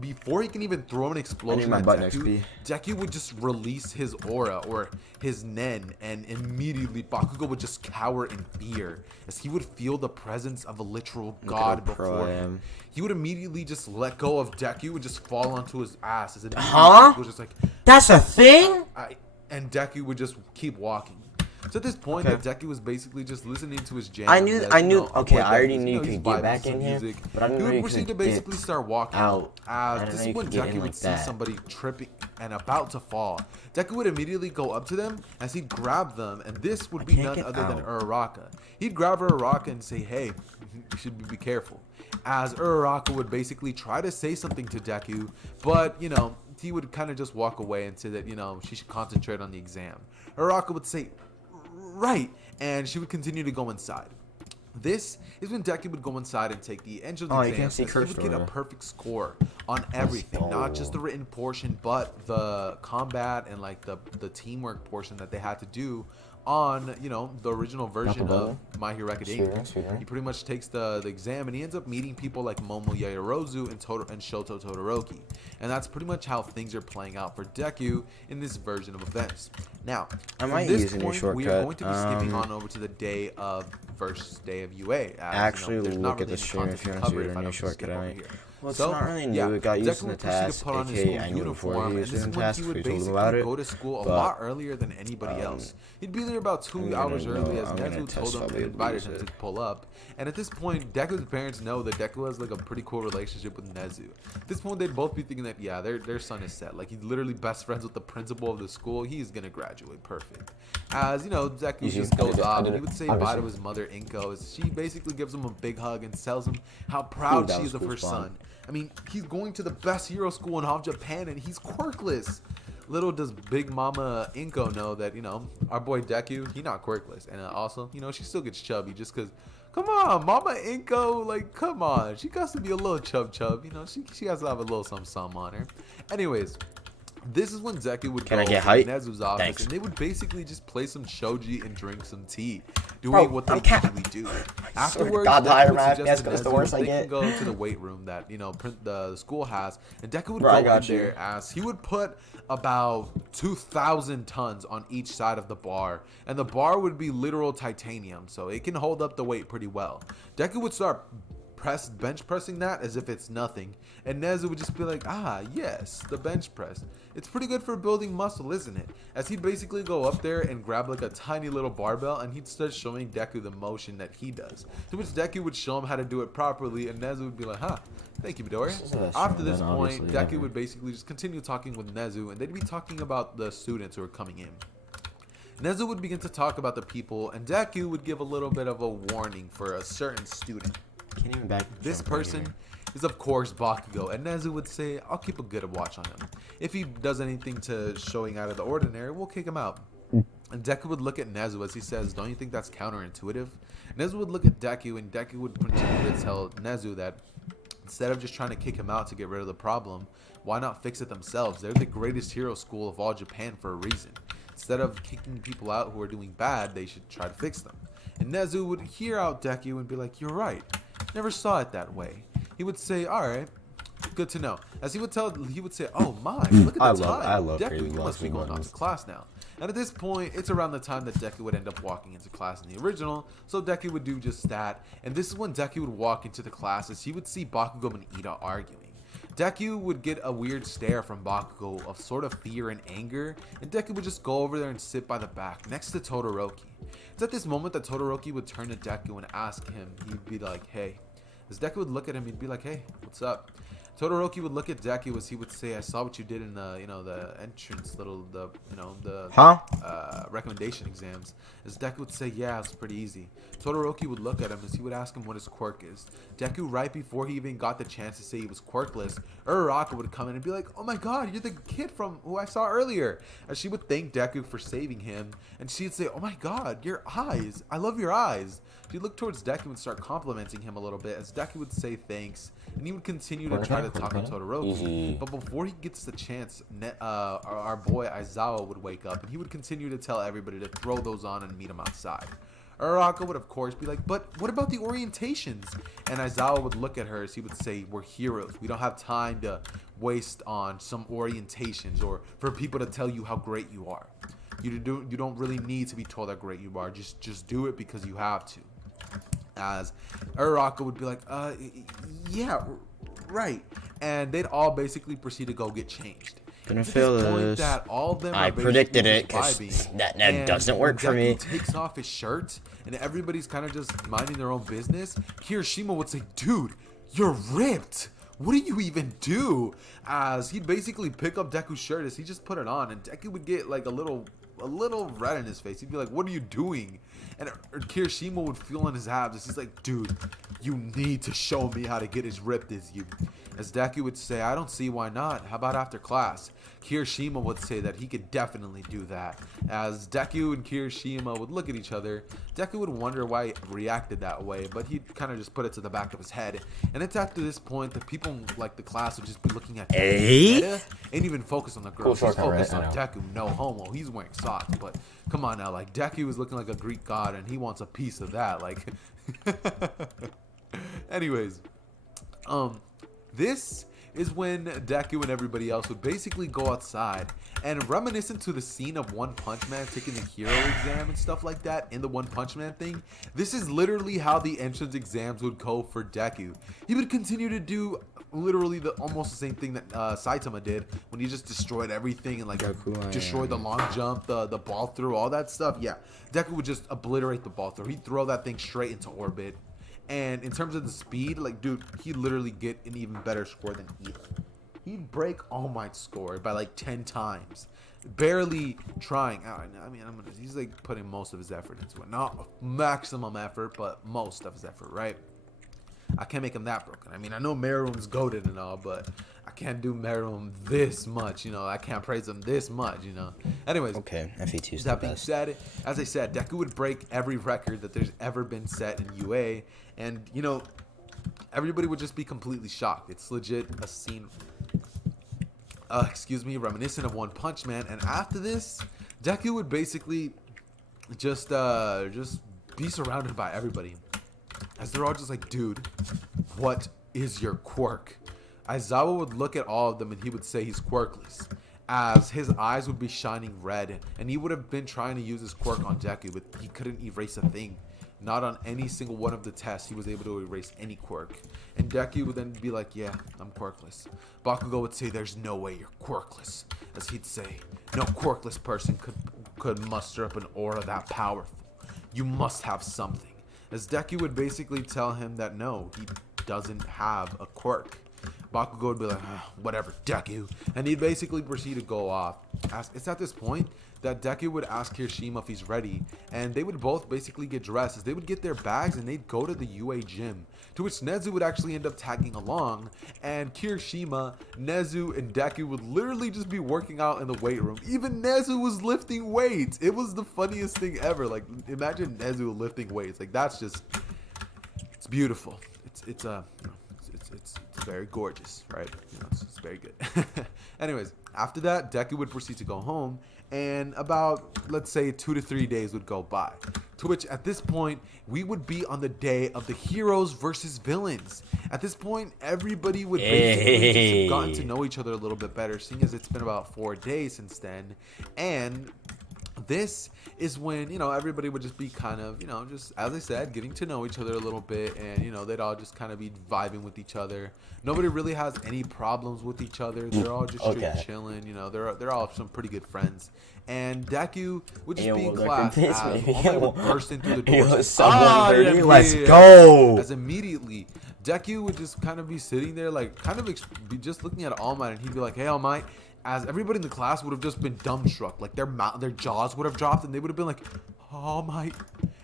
before he can even throw an explosion at Deku, Deku would just release his aura or his nen, and immediately Bakugo would just cower in fear as he would feel the presence of a literal god before him. He would immediately just let go of Deku and just fall onto his ass. As Deku was just like, that's a thing? And Deku would just keep walking. So at this point, Deku was basically just listening to his jam. I knew. Okay, I already knew you could get back in here, but I didn't know you could proceed to basically start walking out. This is when Deku would see somebody tripping and about to fall. Deku would immediately go up to them as he'd grab them, and this would be none other than Uraraka. He'd grab Uraraka and say, "Hey, you should be careful." As Uraraka would basically try to say something to Deku, but you know, he would kind of just walk away and say that, you know, she should concentrate on the exam. Uraraka would say, right, and she would continue to go inside. This is when Deku would go inside and take the entrance exam. You can't see he would get a perfect score on everything, not just the written portion, but the combat and like the teamwork portion that they had to do on, you know, the original version of My Hero Academia. He pretty much takes the exam and he ends up meeting people like Momo Yaoyorozu and Shoto Todoroki. And that's pretty much how things are playing out for Deku in this version of events. Now, from this point, we are going to be skipping on over to the day of first day of UA. Actually, look at the stream if you want to see a new shortcut. Well, it's So, not really new. yeah, It got used Deku in the would proceed to task, put on his aka school I knew before he uniform, and used this it in is the when task. he We would told him basically about it. go to school a But, lot earlier than anybody else. He'd be there about 2 hours early, as I'm gonna Nezu test told if I'll him be and able to invited use him it. to pull up. And at this point, Deku's parents know that Deku has like a pretty cool relationship with Nezu. At this point, they'd both be thinking that, yeah, their son is set. Like, he's literally best friends with the principal of the school. He's gonna graduate perfect. As you know, Deku Easy. just goes off, I and did he it. would say Obviously. bye to his mother, Inko. As she basically gives him a big hug and tells him how proud that she was is of cool her spawn. son. I mean, he's going to the best hero school in all of Japan, and he's quirkless. Little does Big Mama Inko know that, you know, our boy Deku, he not quirkless. And also, you know, she still gets chubby just because, come on, Mama Inko, like, come on. She got to be a little chub, you know. She has to have a little some on her. Anyways, this is when Deku would Can go I get to height? Nezu's office, Thanks. and they would basically just play some shoji and drink some tea, doing Bro, what they I can't- usually do. Afterwards, God, the Deku higher would my suggest FPS to goes, the Nezu worse that I they can get. go to the weight room that, you know, the school has, and Deku would Bro, I go in got you. there as he would put about 2,000 tons on each side of the bar, and the bar would be literal titanium, so it can hold up the weight pretty well. Deku would start bench pressing that as if it's nothing, and Nezu would just be like, ah, yes, the bench press. It's pretty good for building muscle, isn't it? As he'd basically go up there and grab like a tiny little barbell, and he'd start showing Deku the motion that he does, to which Deku would show him how to do it properly, and Nezu would be like, huh, thank you, Midori. After this then point, obviously, Deku yeah. would basically just continue talking with Nezu, and they'd be talking about the students who are coming in. Nezu would begin to talk about the people, and Deku would give a little bit of a warning for a certain student. Can't even back. This jump right person here. is of course Bakugo, and Nezu would say, I'll keep a good watch on him. If he does anything to showing out of the ordinary, we'll kick him out. And Deku would look at Nezu as he says, don't you think that's counterintuitive? Nezu would look at Deku, and Deku would continue to tell Nezu that instead of just trying to kick him out to get rid of the problem, why not fix it themselves? They're the greatest hero school of all Japan for a reason. Instead of kicking people out who are doing bad, they should try to fix them. And Nezu would hear out Deku and be like, you're right. Never saw it that way. He would say, all right, good to know. As he would say, oh my, look at the time. I love Deku, crazy you must be last going off ones. to class now. And at this point, it's around the time that Deku would end up walking into class in the original, so Deku would do just that. And this is when Deku would walk into the classes. He would see Bakugo and Ida arguing. Deku would get a weird stare from Bakugo of sort of fear and anger, and Deku would just go over there and sit by the back next to Todoroki. It's at this moment that Todoroki would turn to Deku and ask him, he'd be like, hey. As Deku would look at him, he'd be like, hey, what's up? Todoroki would look at Deku as he would say, I saw what you did in the, you know, the entrance recommendation exams. As Deku would say, yeah, it's pretty easy. Todoroki would look at him as he would ask him what his quirk is. Deku, right before he even got the chance to say he was quirkless, Uraraka would come in and be like, oh my god, you're the kid from who I saw earlier. As she would thank Deku for saving him, and she'd say, oh my god, your eyes, I love your eyes. She'd look towards Deku and start complimenting him a little bit, as Deku would say thanks, and he would continue to try to talk to Todoroki. Easy. But before he gets the chance, our boy Aizawa would wake up, and he would continue to tell everybody to throw those on and meet him outside. Uraraka would of course be like, but what about the orientations? And Aizawa would look at her as he would say, we're heroes. We don't have time to waste on some orientations or for people to tell you how great you are. You don't really need to be told how great you are. Just do it because you have to. As Uraraka would be like, yeah, right. And they'd all basically proceed to go get changed. Gonna It's at feel this point this. that all of them I are basically predicted it, just 'cause vibing. that And doesn't work for when me. Deku takes off his shirt and everybody's kind of just minding their own business, Kirishima would say, dude, you're ripped. What do you even do? As he'd basically pick up Deku's shirt as he just put it on, and Deku would get like a little red in his face. He'd be like, what are you doing? And Kirishima would feel in his abs as he's like, dude, you need to show me how to get as ripped as you. As Deku would say, I don't see why not. How about after class? Kirishima would say that he could definitely do that. As Deku and Kirishima would look at each other, Deku would wonder why he reacted that way, but he'd kind of just put it to the back of his head. And it's after this point that people like the class would just be looking at Hey? Meta, ain't even focus on the girls. Cool He's shortcut, focused right? on I know. Deku, no homo. He's wearing socks, but come on now, like Deku is looking like a Greek god and he wants a piece of that. Like anyways, this is when Deku and everybody else would basically go outside and reminiscent to the scene of One Punch Man taking the hero exam and stuff like that in the One Punch Man thing. This is literally how the entrance exams would go for Deku. He would continue to do literally almost the same thing that Saitama did when he just destroyed everything and like destroyed the long jump, the ball throw, all that stuff. Yeah, Deku would just obliterate the ball throw. He'd throw that thing straight into orbit. And in terms of the speed, like, dude, he'd literally get an even better score than Ela. He'd break All Might's score by like 10 times, barely trying. I mean, he's like putting most of his effort into it, not maximum effort, but most of his effort, right? I can't make him that broken. I mean, I know Meruem's goated and all, but I can't do Meruem this much, you know. I can't praise him this much, you know. Anyways, okay, FE2's that being said, as I said, Deku would break every record that there's ever been set in UA, and you know, everybody would just be completely shocked. It's legit a scene, reminiscent of One Punch Man. And after this, Deku would basically just be surrounded by everybody, as they're all just like, dude, what is your quirk? Aizawa would look at all of them and he would say he's quirkless, as his eyes would be shining red, and he would have been trying to use his quirk on Deku, but he couldn't erase a thing. Not on any single one of the tests he was able to erase any quirk. And Deku would then be like, yeah, I'm quirkless. Bakugo would say, there's no way you're quirkless, as he'd say, no quirkless person could muster up an aura that powerful. You must have something. As Deku would basically tell him that no, he doesn't have a quirk. Bakugo would be like, whatever, Deku. And he'd basically proceed to go off. It's at this point that Deku would ask Kirishima if he's ready, and they would both basically get dressed, as they would get their bags and they'd go to the UA gym, to which Nezu would actually end up tagging along, and Kirishima, Nezu, and Deku would literally just be working out in the weight room. Even Nezu was lifting weights. It was the funniest thing ever. Like, imagine Nezu lifting weights. Like, that's just, it's beautiful. It's very gorgeous, right? You know, it's very good. Anyways, after that, Deku would proceed to go home, and about, let's say, 2 to 3 days would go by, to which at this point we would be on the day of the heroes versus villains. At this point, everybody would basically just have gotten to know each other a little bit better, seeing as it's been about 4 days since then. And this is when, you know, everybody would just be kind of, you know, just, as I said, getting to know each other a little bit, and, you know, they'd all just kind of be vibing with each other. Nobody really has any problems with each other. They're all just straight chilling, you know, they're all some pretty good friends. And Deku would just be in class, as All Might would burst in through the door. Let's go! As immediately, Deku would just kind of be sitting there, like, kind of be just looking at All Might, and he'd be like, hey, All Might. As everybody in the class would have just been dumbstruck, like their jaws would have dropped, and they would have been like, All Might.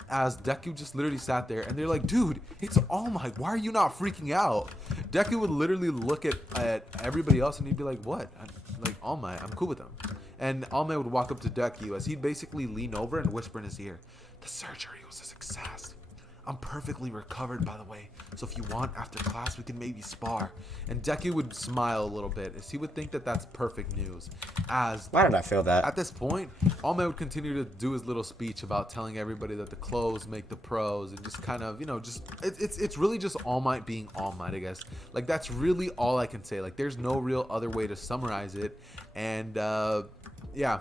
As Deku just literally sat there, and they're like, dude, it's All Might. Why are you not freaking out? Deku would literally look at everybody else, and he'd be like, what? Like, All Might, I'm cool with them. And All Might would walk up to Deku, as he'd basically lean over and whisper in his ear, the surgery was a success. I'm perfectly recovered, by the way. So if you want, after class, we can maybe spar. And Deku would smile a little bit, as he would think that that's perfect news. As why did I feel that? At this point, All Might would continue to do his little speech about telling everybody that the clothes make the pros, and just kind of, you know, just it's really just All Might being All Might, I guess. Like, that's really all I can say. Like, there's no real other way to summarize it. And yeah.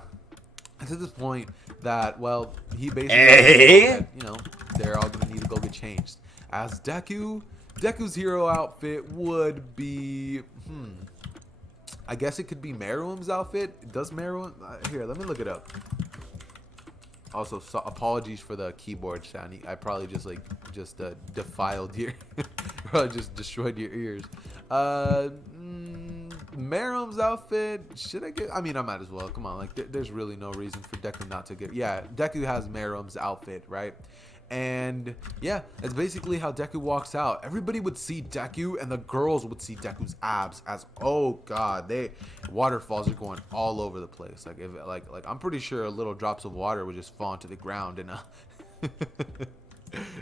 It's at this point that, well, he basically, that, you know, they're all going to need to go get changed. As Deku's hero outfit would be, I guess it could be Meruem's outfit. Does Meruem, here, let me look it up. Also, apologies for the keyboard sound. I probably just defiled your, probably just destroyed your ears. Meruem's outfit, should I get? I mean, I might as well. Come on, like there's really no reason for Deku not to get. Yeah, Deku has Meruem's outfit, right? And yeah, it's basically how Deku walks out. Everybody would see Deku, and the girls would see Deku's abs. As oh god, waterfalls are going all over the place. Like if like I'm pretty sure little drops of water would just fall into the ground and.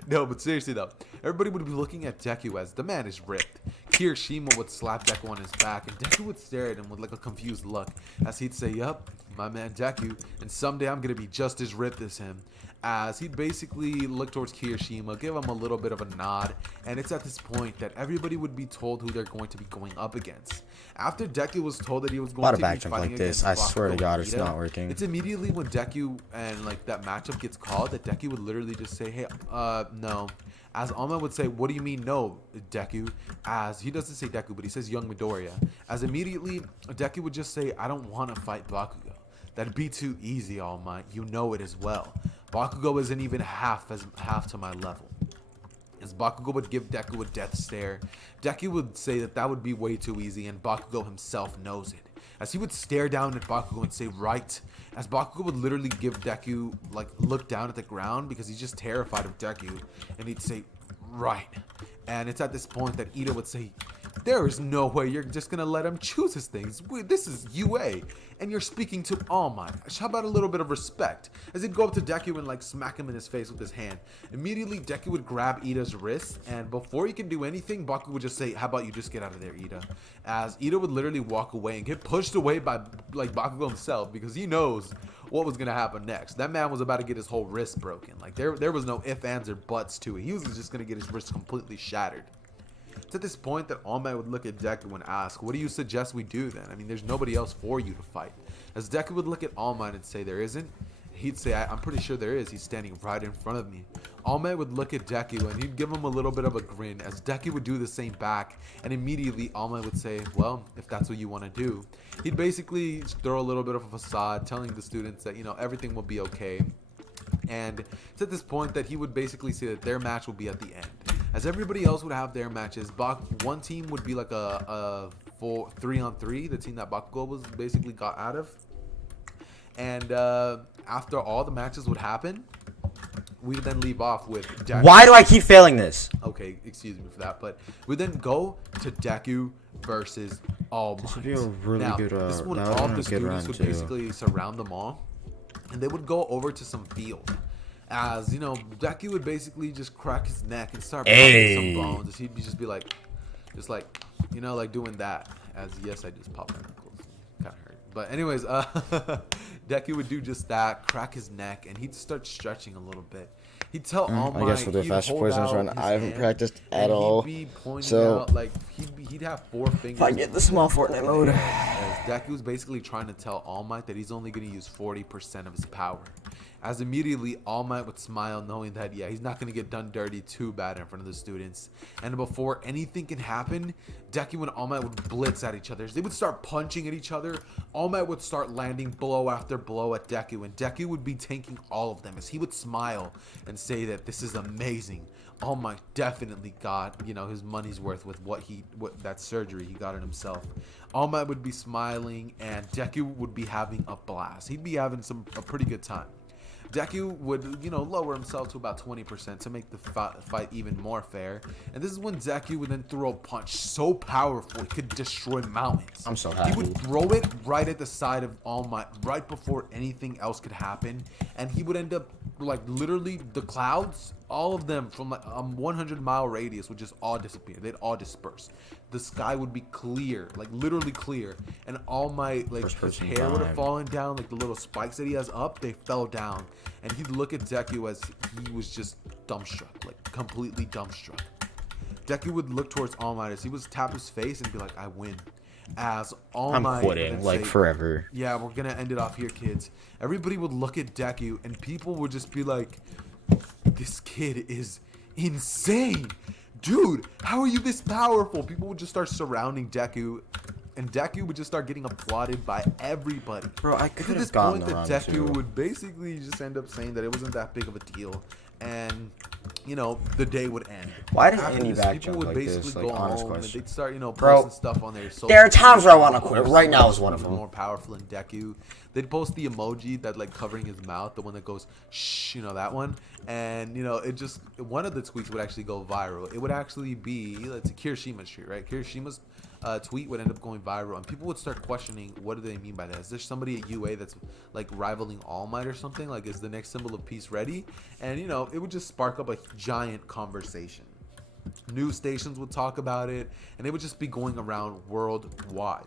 No, but seriously though, everybody would be looking at Deku as the man is ripped. Kirishima would slap Deku on his back, and Deku would stare at him with like a confused look as he'd say, "Yup, my man Deku, and someday I'm gonna be just as ripped as him." As he'd basically look towards Kirishima, give him a little bit of a nod, and it's at this point that everybody would be told who they're going to be going up against. After Deku was told that he was going to be fighting like this, against I swear to Bakugo God, and it's Ida, not working. It's immediately when Deku and like that matchup gets called that Deku would literally just say, "Hey, no." As Alma would say, "What do you mean no, Deku?" As he doesn't say Deku, but he says young Midoriya. As immediately Deku would just say, "I don't want to fight Bakugo. That'd be too easy, All Might. You know it as well. Bakugo isn't even half to my level." As Bakugo would give Deku a death stare, Deku would say that that would be way too easy, and Bakugo himself knows it. As he would stare down at Bakugo and say, "Right." As Bakugo would literally give Deku, like, look down at the ground because he's just terrified of Deku, and he'd say, "Right." And it's at this point that Ida would say, "There is no way you're just going to let him choose his things. This is UA, and you're speaking to All Might. How about a little bit of respect?" As he'd go up to Deku and like smack him in his face with his hand. Immediately, Deku would grab Ida's wrist, and before he could do anything, Bakugo would just say, "How about you just get out of there, Ida?" As Ida would literally walk away and get pushed away by like Bakugo himself because he knows what was going to happen next. That man was about to get his whole wrist broken. Like there was no ifs, ands, or buts to it. He was just going to get his wrist completely shattered. It's at this point that All Might would look at Deku and ask, "What do you suggest we do then? I mean, there's nobody else for you to fight." As Deku would look at All Might and say, "There isn't?" He'd say, "I'm pretty sure there is. He's standing right in front of me." All Might would look at Deku and he'd give him a little bit of a grin as Deku would do the same back, and immediately All Might would say, "Well, if that's what you want to do." He'd basically throw a little bit of a facade telling the students that, you know, everything will be okay. And it's at this point that he would basically say that their match will be at the end. As everybody else would have their matches, one team would be like a 3-on-3, the team that Bakugo was basically got out of. And after all the matches would happen, we would then leave off with Deku. Why do I keep failing this? Okay, excuse me for that, but we then go to Deku versus All Might. This would be a really good this one, that all would of the be a good students round would too. basically surround them all, and they would go over to some field. As you know, Deku would basically just crack his neck and start popping some bones. He'd just be like, you know, like doing that. As yes, I just popped my knuckles. Kind of hurt. But anyways, Deku would do just that, crack his neck, and he'd start stretching a little bit. He'd tell All Might, I guess we'll do he'd Fast hold Poison's out run. his I haven't hand, practiced at and all. He'd be pointing So out, like he'd have 4 fingers. if I get the small Fortnite mode. As Deku's basically trying to tell All Might that he's only going to use 40% of his power. As immediately All Might would smile, knowing that, yeah, he's not going to get done dirty too bad in front of the students. And before anything can happen, Deku and All Might would blitz at each other. They would start punching at each other. All Might would start landing blow after blow at Deku, and Deku would be tanking all of them as he would smile and say that this is amazing. All Might definitely got, you know, his money's worth with what that surgery he got on himself. All Might would be smiling, and Deku would be having a blast. He'd be having a pretty good time. Deku would, you know, lower himself to about 20% to make the fight even more fair. And this is when Deku would then throw a punch so powerful it could destroy mountains. I'm so happy. He would throw it right at the side of All Might, right before anything else could happen. And he would end up, like, literally the clouds, all of them from like a 100-mile radius would just all disappear. They'd all disperse. The sky would be clear, like literally clear. And All Might, like, his hair would have fallen down, like the little spikes that he has up, they fell down. And he'd look at Deku as he was just dumbstruck, like completely dumbstruck. Deku would look towards All Might as he would tap his face and be like, "I win." As All Might, I'm quitting, like, forever. "Yeah, we're gonna end it off here, kids." Everybody would look at Deku and people would just be like, "This kid is insane. Dude, how are you this powerful?" People would just start surrounding Deku, and Deku would just start getting applauded by everybody. Bro, I At could this have gotten point, the that round Deku too. would basically just end up saying that it wasn't that big of a deal, and you know, the day would end. Why did After Andy this, back people jump would like basically this? go Like, honest home and question. they'd start, you know, Bro, posting stuff on their social there are times where I media. wanna quit. Of course, Right now is Deku one of was them. More powerful than Deku. They'd post the emoji that like covering his mouth, the one that goes shh, you know, that one. And you know, it just, one of the tweets would actually go viral. It would actually be, it's a Kirishima's tweet, right? Kirishima's tweet would end up going viral, and people would start questioning, what do they mean by that? Is there somebody at UA that's like rivaling All Might or something? Like, is the next symbol of peace ready? And you know, it would just spark up a giant conversation. News stations would talk about it, and it would just be going around worldwide.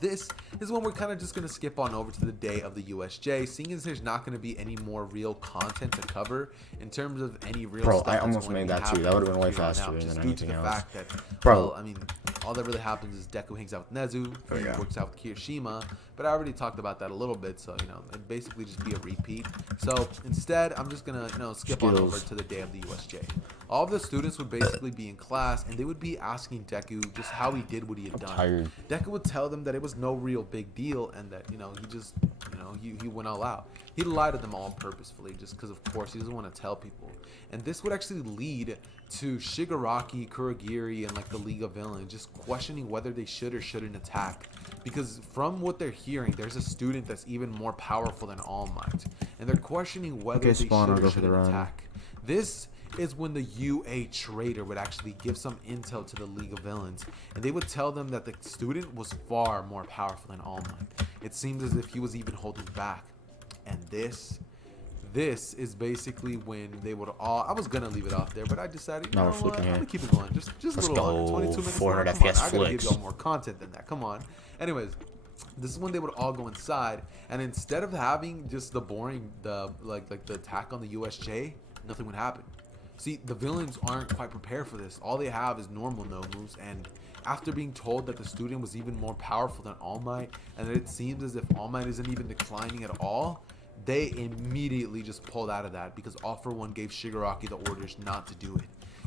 This is when we're kind of just going to skip on over to the day of the USJ, seeing as there's not going to be any more real content to cover in terms of any real stuff. I almost made that too. That would have been way faster than anything else. Fact that, bro, well, I mean, all that really happens is Deku hangs out with Nezu, he works out with Kirishima, but I already talked about that a little bit, so, you know, it'd basically just be a repeat. So instead, I'm just going to, you know, skip on over to the day of the USJ. All of the students would basically be in class, and they would be asking Deku just how he did what he had done. Deku would tell them that it was no real big deal, and that, you know, he just, you know, he went all out. He lied to them all purposefully, just because, of course, he doesn't want to tell people. And this would actually lead to Shigaraki, Kurogiri, and like the League of Villains just questioning whether they should or shouldn't attack. Because from what they're hearing, there's a student that's even more powerful than All Might, and they're questioning whether they should or shouldn't attack. This is when the UA trader would actually give some intel to the League of Villains, and they would tell them that the student was far more powerful than All Might. It seems as if he was even holding back. And this is basically when they would all, I was gonna leave it off there, but I decided, you know what, I'm gonna keep it going, just a little longer, 22 minutes 400 long. Come FPS on, I gotta give flicks. y'all more content than that, come on. Anyways, this is when they would all go inside, and instead of having just the boring, like the attack on the USJ, nothing would happen. See, the villains aren't quite prepared for this. All they have is normal no moves, and after being told that the student was even more powerful than All Might, and that it seems as if All Might isn't even declining at all, they immediately just pulled out of that, because All For One gave Shigaraki the orders not to do it.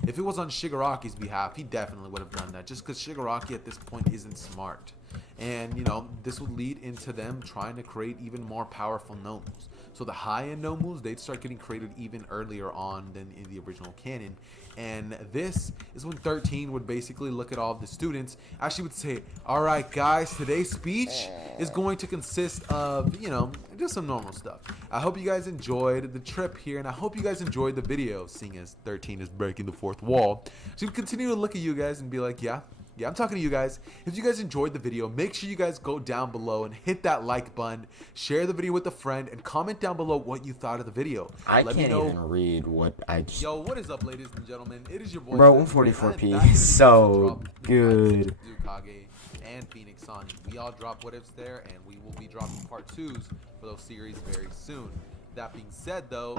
If it was on Shigaraki's behalf, he definitely would have done that, just because Shigaraki at this point isn't smart. And, you know, this would lead into them trying to create even more powerful no moves. So the high-end no moves, they'd start getting created even earlier on than in the original canon. And this is when 13 would basically look at all of the students. Actually would say, all right, guys, today's speech is going to consist of, you know, just some normal stuff. I hope you guys enjoyed the trip here, and I hope you guys enjoyed the video, seeing as 13 is breaking the fourth wall. So we continue to look at you guys and be like, yeah, I'm talking to you guys. If you guys enjoyed the video, make sure you guys go down below and hit that like button, share the video with a friend, and comment down below what you thought of the video. I can't even read what I just... Yo, what is up, ladies and gentlemen? It is your boy. Bro, 144p, so good. Kage and Phoenix Sani. We all drop what ifs there, and we will be dropping part 2s for those series very soon. That being said, though,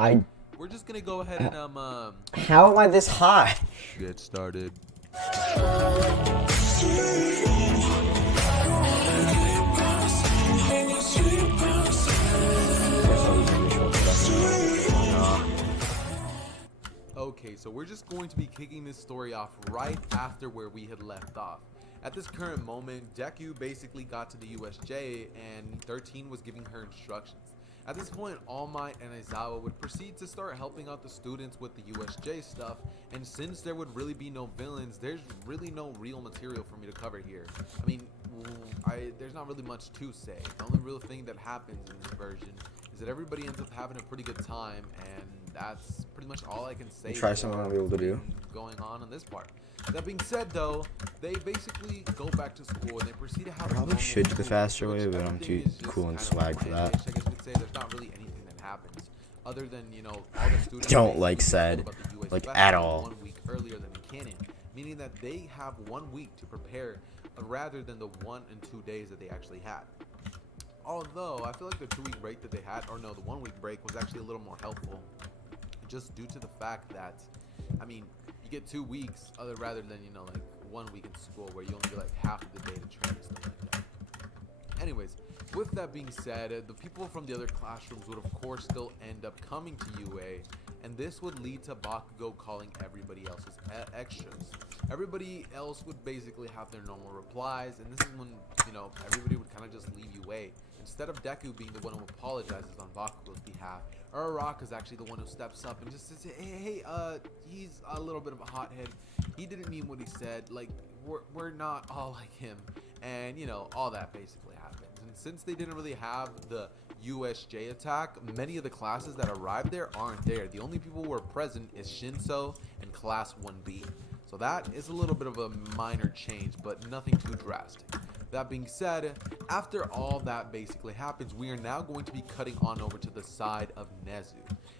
we're just gonna go ahead and How am I this hot? Get started. Okay, so we're just going to be kicking this story off right after where we had left off. At this current moment, Deku basically got to the USJ, and 13 was giving her instructions. At this point, All Might and Aizawa would proceed to start helping out the students with the USJ stuff, and since there would really be no villains, there's really no real material for me to cover here. I mean, there's not really much to say. The only real thing that happens in this version is that everybody ends up having a pretty good time, and that's pretty much all I can say. Try something I'll be able to do. Going on this part. That being said, though, they basically go back to school and they proceed to have. I probably should do the faster way, but I'm too cool and swag for that. I guess you could say there's not really anything that happens other than, you know, all the students don't like said, like at all. 1 week earlier than in canon, meaning that they have 1 week to prepare rather than the 1 and 2 days that they actually had. Although I feel like the 2-week break that they had, or no, the 1 week break was actually a little more helpful, just due to the fact that, I mean, you get 2 weeks rather than, you know, like 1 week in school where you only get like half of the day to train and stuff like that. Anyways, with that being said, the people from the other classrooms would of course still end up coming to UA, and this would lead to Bakugo calling everybody else's extras. Everybody else would basically have their normal replies, and this is when, you know, everybody would kind of just leave UA. Instead of Deku being the one who apologizes on Bakugo's behalf, Uraraka is actually the one who steps up and just says, hey, he's a little bit of a hothead. He didn't mean what he said. Like, we're not all like him. And, you know, all that basically happens. And since they didn't really have the USJ attack, many of the classes that arrived there aren't there. The only people who are present is Shinso and Class 1B. So that is a little bit of a minor change, but nothing too drastic. That being said, after all that basically happens, we are now going to be cutting on over to the side of Nezu.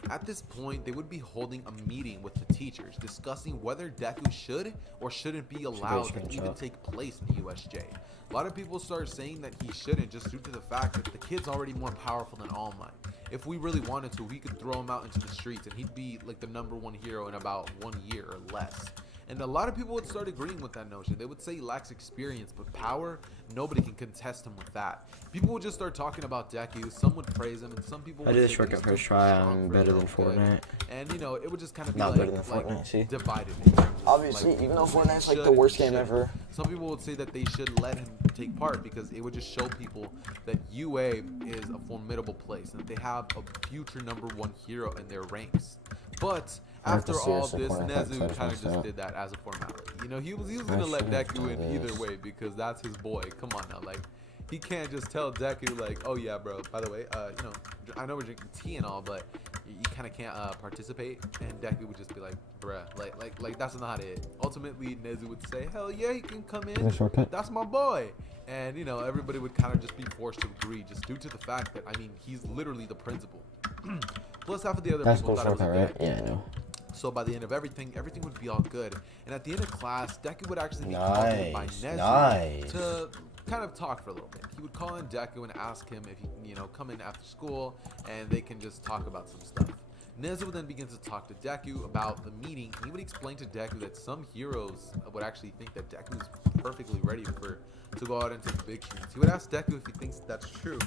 At this point, they would be holding a meeting with the teachers, discussing whether Deku should or shouldn't be allowed to even take place in the USJ. A lot of people start saying that he shouldn't just due to the fact that the kid's already more powerful than All Might. If we really wanted to, we could throw him out into the streets and he'd be like the #1 hero in about 1 year or less. And a lot of people would start agreeing with that notion. They would say he lacks experience, but power, nobody can contest him with that. People would just start talking about Deku. Some would praise him, and some people would I did say a shortcut he's first too try. strong I'm for better his than own good. Fortnite. And, you know, it would just kind of be Not better than like Fortnite, see? divided. In terms of, Obviously, like, even though they Fortnite's like should the worst and game shouldn't. ever. Some people would say that they should let him take part because it would just show people that UA is a formidable place and that they have a future #1 hero in their ranks. But I have to after all seriously this, point out that Nezu kind of side just out. did that as a formality. You know, he was gonna let shouldn't have Deku in done either this. way because that's his boy. Come on now, like he can't just tell Deku like, oh yeah, bro. By the way, you know, I know we're drinking tea and all, but you kind of can't participate. And Deku would just be like, bruh, like that's not it. Ultimately, Nezu would say, hell yeah, he can come in. That's my boy. And you know, everybody would kind of just be forced to agree, just due to the fact that I mean, he's literally the principal. Plus, half of the other That's people cool thought it was a shortcut, good right? idea. Yeah, I know. So by the end of everything would be all good. And at the end of class, Deku would actually be called in by Nezu to kind of talk for a little bit. He would call in Deku and ask him if he, you know, come in after school and they can just talk about some stuff. Nezu would then begin to talk to Deku about the meeting. He would explain to Deku that some heroes would actually think that Deku is perfectly ready to go out into the big streets. He would ask Deku if he thinks that's true.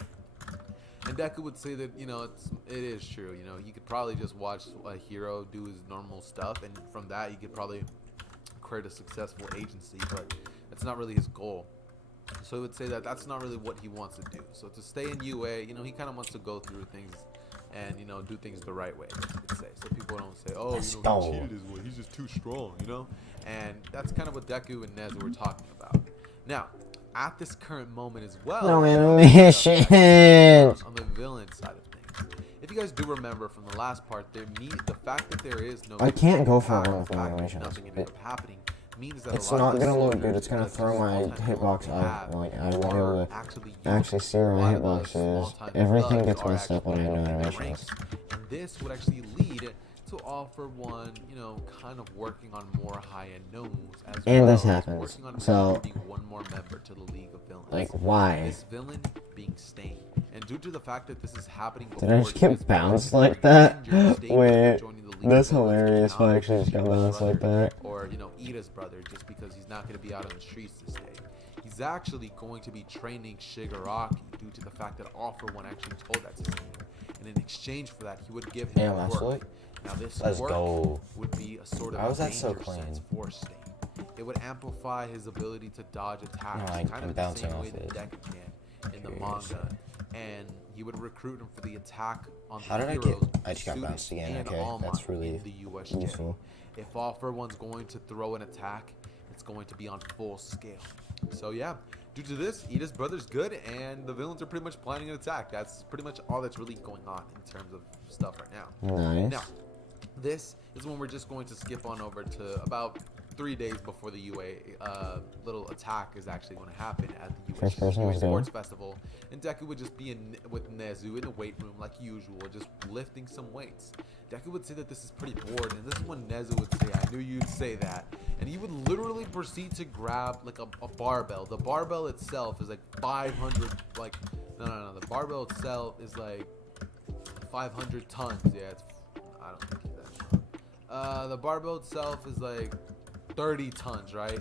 And Deku would say that, you know, it is true. You know, he could probably just watch a hero do his normal stuff, and from that, he could probably create a successful agency, but that's not really his goal. So he would say that that's not really what he wants to do. So to stay in UA, you know, he kind of wants to go through things and, you know, do things the right way, you could say. So people don't say, oh, you know, he cheated his way. He's just too strong, you know? And that's kind of what Deku and Nezu were talking about. Now, at this current moment as well, No animation. on the villain side of things. If you guys do remember from the last part, the fact that there is no I can't go for attack, one with the no fact that animation. nothing ended up happening means that It's a lot not of the gonna look soldiers good. It's gonna that throw these my small-time hitbox villains out. have Like I won't be are able to actually actually see where a my lot of the hitbox is. small-time Everything thugs gets are messed up when I actually do in their animations. ranks. And this would actually lead to All For One, you know, kind of working on more high-end gnomes as And well this as happens. working on So, being one more member to the League of Villains. like, why? This villain being Stain. And due to the fact that this is happening Did I just before get this bounced villain like that? injured, Stain Wait, joining the League that's of Villains hilarious if I cannot actually just got shoot his bounced like brother that. or, you know, eat his brother just because he's not going to be out on the streets this day. He's actually going to be training Shigaraki due to the fact that All For One actually told that to Stain. And in exchange for that, he would give him Damn, that's work. lit. Now this Let's work go. would be a sort of How is that so danger clean? sense for Stain. It would amplify his ability to dodge attacks, No, kind I'm of the bouncing same off way that it. Deku can in the Curious. manga. And he would recruit him for the attack on How the did I get- heroes. I just got Sudin, bounced again, and okay, All that's Might really in the USJ. useful. If All For One's going to throw an attack, it's going to be on full scale. So yeah, due to this, Ida's brother's good, and the villains are pretty much planning an attack. That's pretty much all that's really going on in terms of stuff right now. Nice. Now, this is when we're just going to skip on over to about 3 days before the UA little attack is actually going to happen at the First person, UA let's go. Sports Festival. And Deku would just be with Nezu in the weight room like usual, just lifting some weights. Deku would say that this is pretty bored, and this is when Nezu would say, I knew you'd say that. And he would literally proceed to grab like a barbell. The barbell itself is like 500, like, no, the barbell itself is like 500 tons. Yeah, it's, I don't think that. The barbell itself is like 30 tons, right?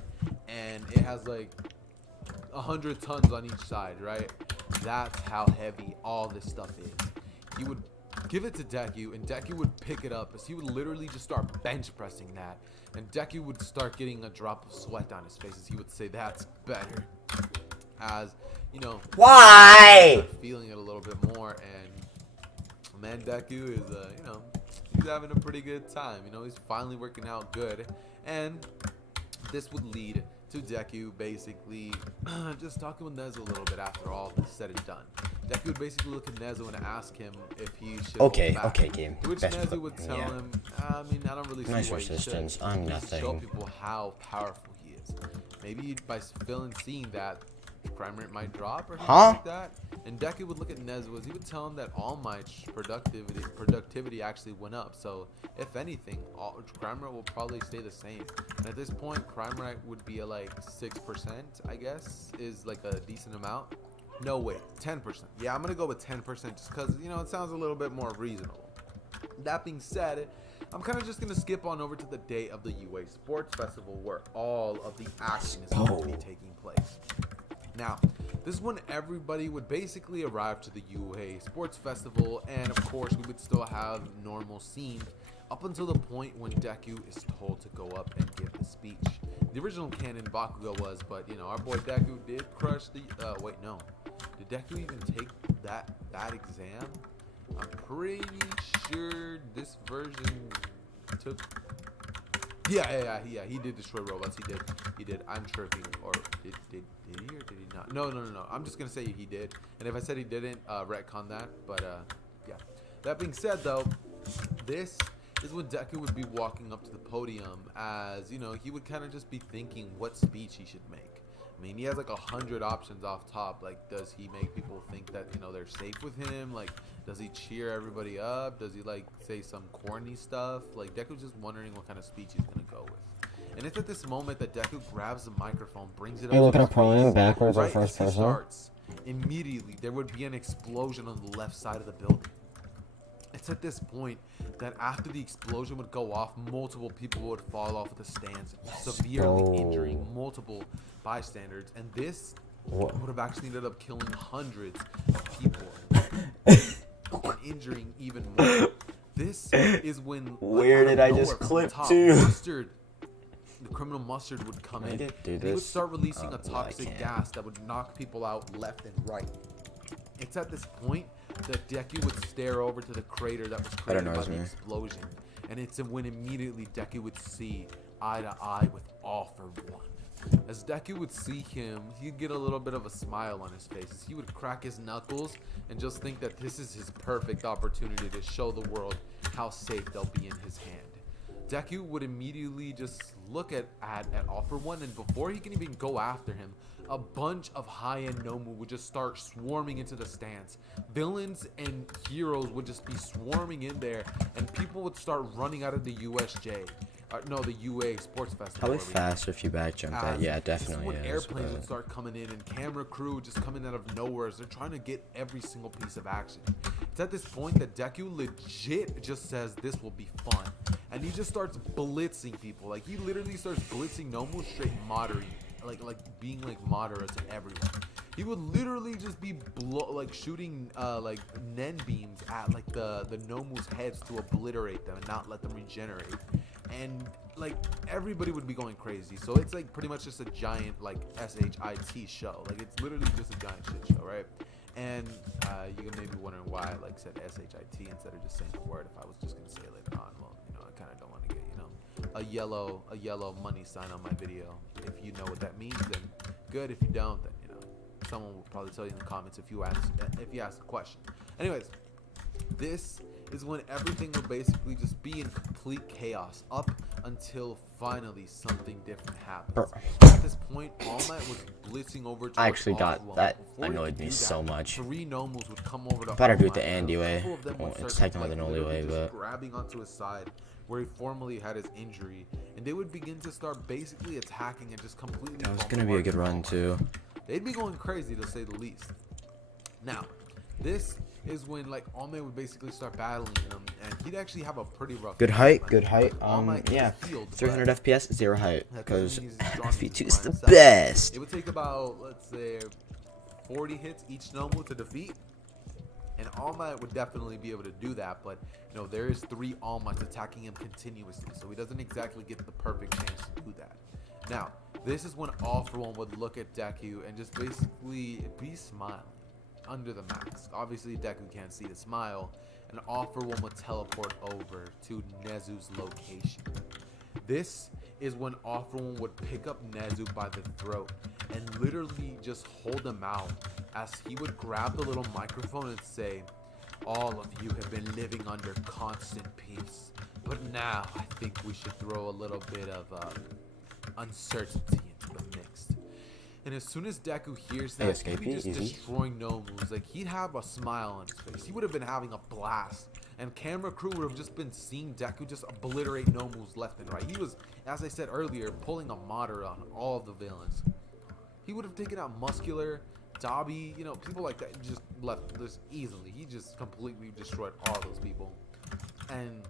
And it has like 100 tons on each side, right? That's how heavy all this stuff is. He would give it to Deku, and Deku would pick it up as he would literally just start bench pressing that. And Deku would start getting a drop of sweat down his face as he would say, that's better. As, you know, Why? feeling it a little bit more, and man, Deku is, you know, he's having a pretty good time. You know, he's finally working out good, and this would lead to Deku basically just talking with Nezu a little bit after all is said and done. Deku would basically look at Nezu and ask him if he should Okay, hold back. okay, game. To which Best Nezu foot, would tell yeah. him, I mean, I don't really see Nice why he should. resistance, I'm Just show nothing. people how powerful he is. Maybe by seeing that, crime rate might drop or something Huh? like that. And Deku would look at Nezu as he would tell him that All Might's productivity actually went up. So if anything, crime rate will probably stay the same. And at this point, crime rate would be at like 6%, I guess, is like a decent amount. No, wait, 10%. Yeah, I'm gonna go with 10% just because, you know, it sounds a little bit more reasonable. That being said, I'm kind of just going to skip on over to the day of the UA Sports Festival where all of the action is going to be taking place. Now, this is when everybody would basically arrive to the UA Sports Festival, and of course we would still have normal scenes up until the point when Deku is told to go up and give the speech. The original canon Bakugo was, but you know, our boy Deku did crush the, wait, no. Did Deku even take that exam? I'm pretty sure this version took. Yeah, he did destroy robots. He did. I'm sure he, or did he or did he not? No. I'm just gonna say he did. And if I said he didn't, retcon that. But yeah. That being said, though, this is when Deku would be walking up to the podium, as you know, he would kind of just be thinking what speech he should make. I mean, he has like 100 options off top. Like, does he make people think that, you know, they're safe with him? Like, does he cheer everybody up? Does he like say some corny stuff? Like, Deku's just wondering what kind of speech he's gonna go with. And it's at this moment that Deku grabs the microphone, brings it up. Are you looking to at his pulling face. backwards or Right first as he person? starts, immediately there would be an explosion on the left side of the building. It's at this point that after the explosion would go off, multiple people would fall off of the stands, severely injuring multiple bystanders, and this would have actually ended up killing hundreds of people and injuring even more. This is when Where did I just clip to? Mustard, the criminal Mustard would come in, and he would start releasing a toxic gas that would knock people out left and right. It's at this point that Deku would stare over to the crater that was created by the explosion, and it's when immediately Deku would see eye to eye with All for One. As Deku would see him, he'd get a little bit of a smile on his face as he would crack his knuckles and just think that this is his perfect opportunity to show the world how safe they'll be in his hand. Deku would immediately just look at All for One, and before he can even go after him, a bunch of high-end Nomu would just start swarming into the stands. Villains and heroes would just be swarming in there, and people would start running out of the USJ. The UA Sports Festival. Probably faster if you back jump that. Yeah, definitely. When airplanes would start coming in and camera crew would just coming out of nowhere as they're trying to get every single piece of action. It's at this point that Deku legit just says this will be fun, and he just starts blitzing people. Like, he literally starts blitzing Nomu straight moderate, like being like Madara to everyone. He would literally just be shooting like Nen beams at like the Nomu's heads to obliterate them and not let them regenerate. And like everybody would be going crazy. So it's like pretty much just a giant like SHIT show. Like, it's literally just a giant shit show, right? And you may be wondering why I like said SHIT instead of just saying the word. If I was just gonna say it later on, well, you know, I kind of don't want to get, you know, a yellow money sign on my video. If you know what that means, then good. If you don't, then, you know, someone will probably tell you in the comments if you ask the question. Anyways, this is when everything will basically just be in complete chaos up until finally something different happens. At this point, All Might was blitzing over to I actually got that. Annoyed me so much. Three Nomus would come over to Better All do it the Might. Andy way. A couple of them would It's start, technically the only literally way, just but grabbing onto his side where he formerly had his injury, and they would begin to start basically attacking and just completely. that was gonna be a good run too. They'd be going crazy to say the least. Now, this is when like All Might would basically start battling him, and he'd actually have a pretty rough. Good height, good height. All Might Yeah, is healed, 300 but FPS, 0 height, that because means he's strong, he's FP2 is the himself. best. It would take about, let's say, 40 hits each Nomu to defeat, and All Might would definitely be able to do that. But you know, there is 3 All Mights attacking him continuously, so he doesn't exactly get the perfect chance to do that. Now, this is when All for One would look at Deku and just basically be smiling under the mask. Obviously, Deku can't see the smile, and All for One would teleport over to Nezu's location. This is when All for One would pick up Nezu by the throat and literally just hold him out as he would grab the little microphone and say, "All of you have been living under constant peace, but now I think we should throw a little bit of uncertainty into the mix." And as soon as Deku hears Hey, that, escape he'd be just easy. destroying Nomus. Like, he'd have a smile on his face. He would have been having a blast. And camera crew would have just been seeing Deku just obliterate Nomus left and right. He was, as I said earlier, pulling a Madara on all of the villains. He would have taken out Muscular, Dobby, you know, people like that, just left this easily. He just completely destroyed all those people. And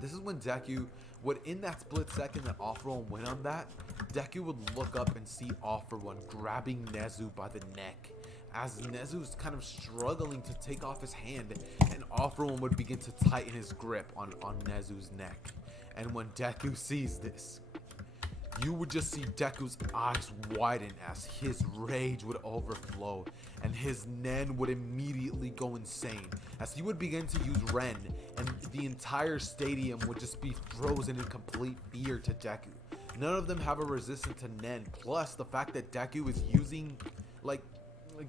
this is when Deku would, in that split second that All For One went on that, Deku would look up and see All For One grabbing Nezu by the neck, as Nezu's kind of struggling to take off his hand, and All For One would begin to tighten his grip on Nezu's neck. And when Deku sees this, you would just see Deku's eyes widen as his rage would overflow, and his Nen would immediately go insane as he would begin to use Ren, and the entire stadium would just be frozen in complete fear to Deku. None of them have a resistance to Nen, plus the fact that Deku is using, like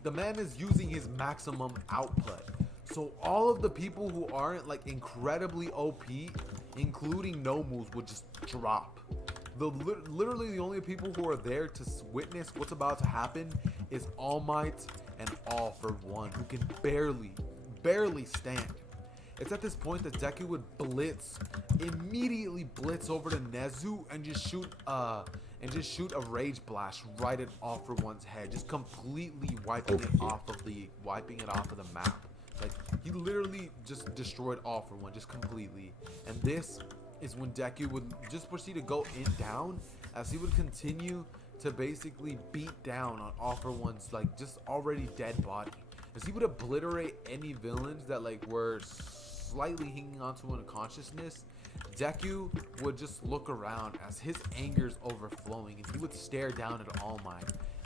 the man is using his maximum output. So all of the people who aren't like incredibly OP, including Nomus, would just drop. Literally the only people who are there to witness what's about to happen is All Might and All For One, who can barely stand. It's at this point that Deku would immediately blitz over to Nezu and just shoot a rage blast right at All For One's head, just completely wiping it off of the map. Like, he literally just destroyed All For One just completely. And this is when Deku would just proceed to go down, as he would continue to basically beat down on All For One's like just already dead body, as he would obliterate any villains that like were slightly hanging onto unconsciousness. Deku would just look around as his anger's overflowing, and he would stare down at All Might,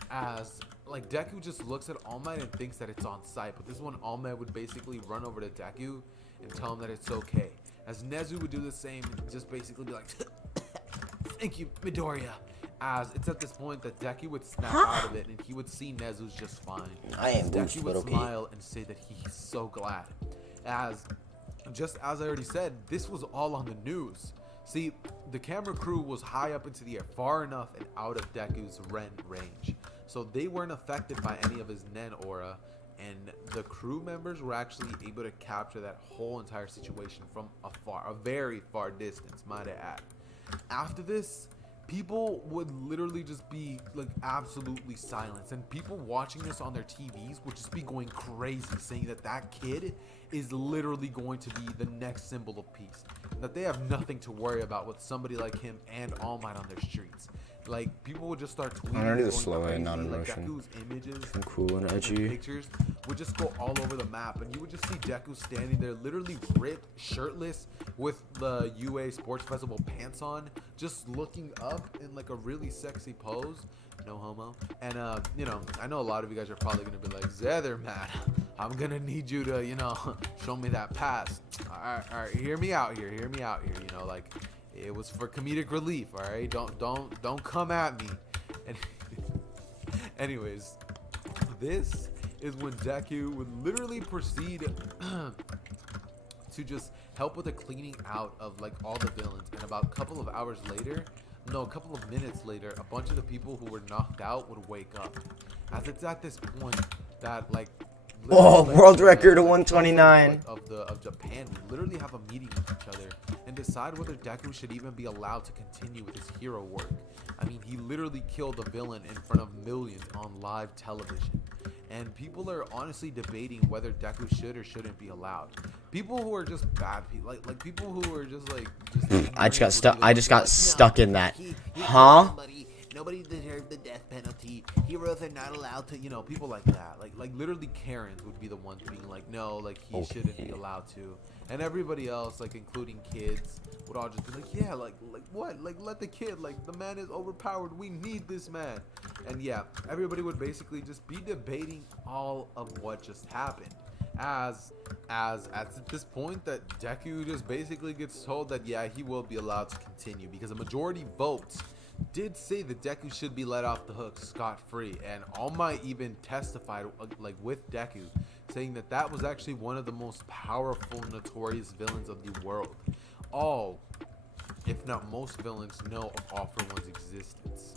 as like Deku just looks at All Might and thinks that it's on sight. But this is when All Might would basically run over to Deku and tell him that it's okay, as Nezu would do the same and just basically be like, thank you, Midoriya. As it's at this point that Deku would snap out of it, and he would see Nezu's just fine. I am Deku would smile and say that he's so glad. Just as I already said, this was all on the news. See, the camera crew was high up into the air, far enough and out of Deku's Ren range, so they weren't affected by any of his Nen aura, and the crew members were actually able to capture that whole entire situation from a very far distance, might I add. After this, people would literally just be like absolutely silenced, and people watching this on their TVs would just be going crazy, saying that that kid is literally going to be the next symbol of peace, that they have nothing to worry about with somebody like him and All Might on their streets. Like, people would just start tweeting. I'm gonna do the slow and not in like motion. Deku's images I'm cool and edgy. Pictures would just go all over the map, and you would just see Deku standing there, literally ripped, shirtless, with the UA Sports Festival pants on, just looking up in like a really sexy pose. No homo. And you know, I know a lot of you guys are probably gonna be like, Zether, man, I'm gonna need you to, you know, show me that pass. All right, hear me out here. You know, like, it was for comedic relief. All right, don't come at me. And anyways, this is when Deku would literally proceed to just help with the cleaning out of like all the villains, and about a couple of minutes later, a bunch of the people who were knocked out would wake up. As it's at this point that like, oh, world record 129 of Japan would literally have a meeting with each other and decide whether Deku should even be allowed to continue with his hero work. I mean, he literally killed a villain in front of millions on live television, and people are honestly debating whether Deku should or shouldn't be allowed. People who are just bad people, like people who are just like, I just got stuck in that. He Huh? Nobody deserved the death penalty. Heroes are not allowed to, you know, people like that. Like literally Karens would be the ones being like, no, like he shouldn't be allowed to. And everybody else, like including kids, would all just be like, yeah, like what? Like, let the kid, like, the man is overpowered. We need this man. And yeah, everybody would basically just be debating all of what just happened. As at this point that Deku just basically gets told that, yeah, he will be allowed to continue, because a majority vote did say that Deku should be let off the hook scot-free, and All Might even testified like with Deku, saying that that was actually one of the most powerful, notorious villains of the world. All, if not most, villains know of All For One's existence.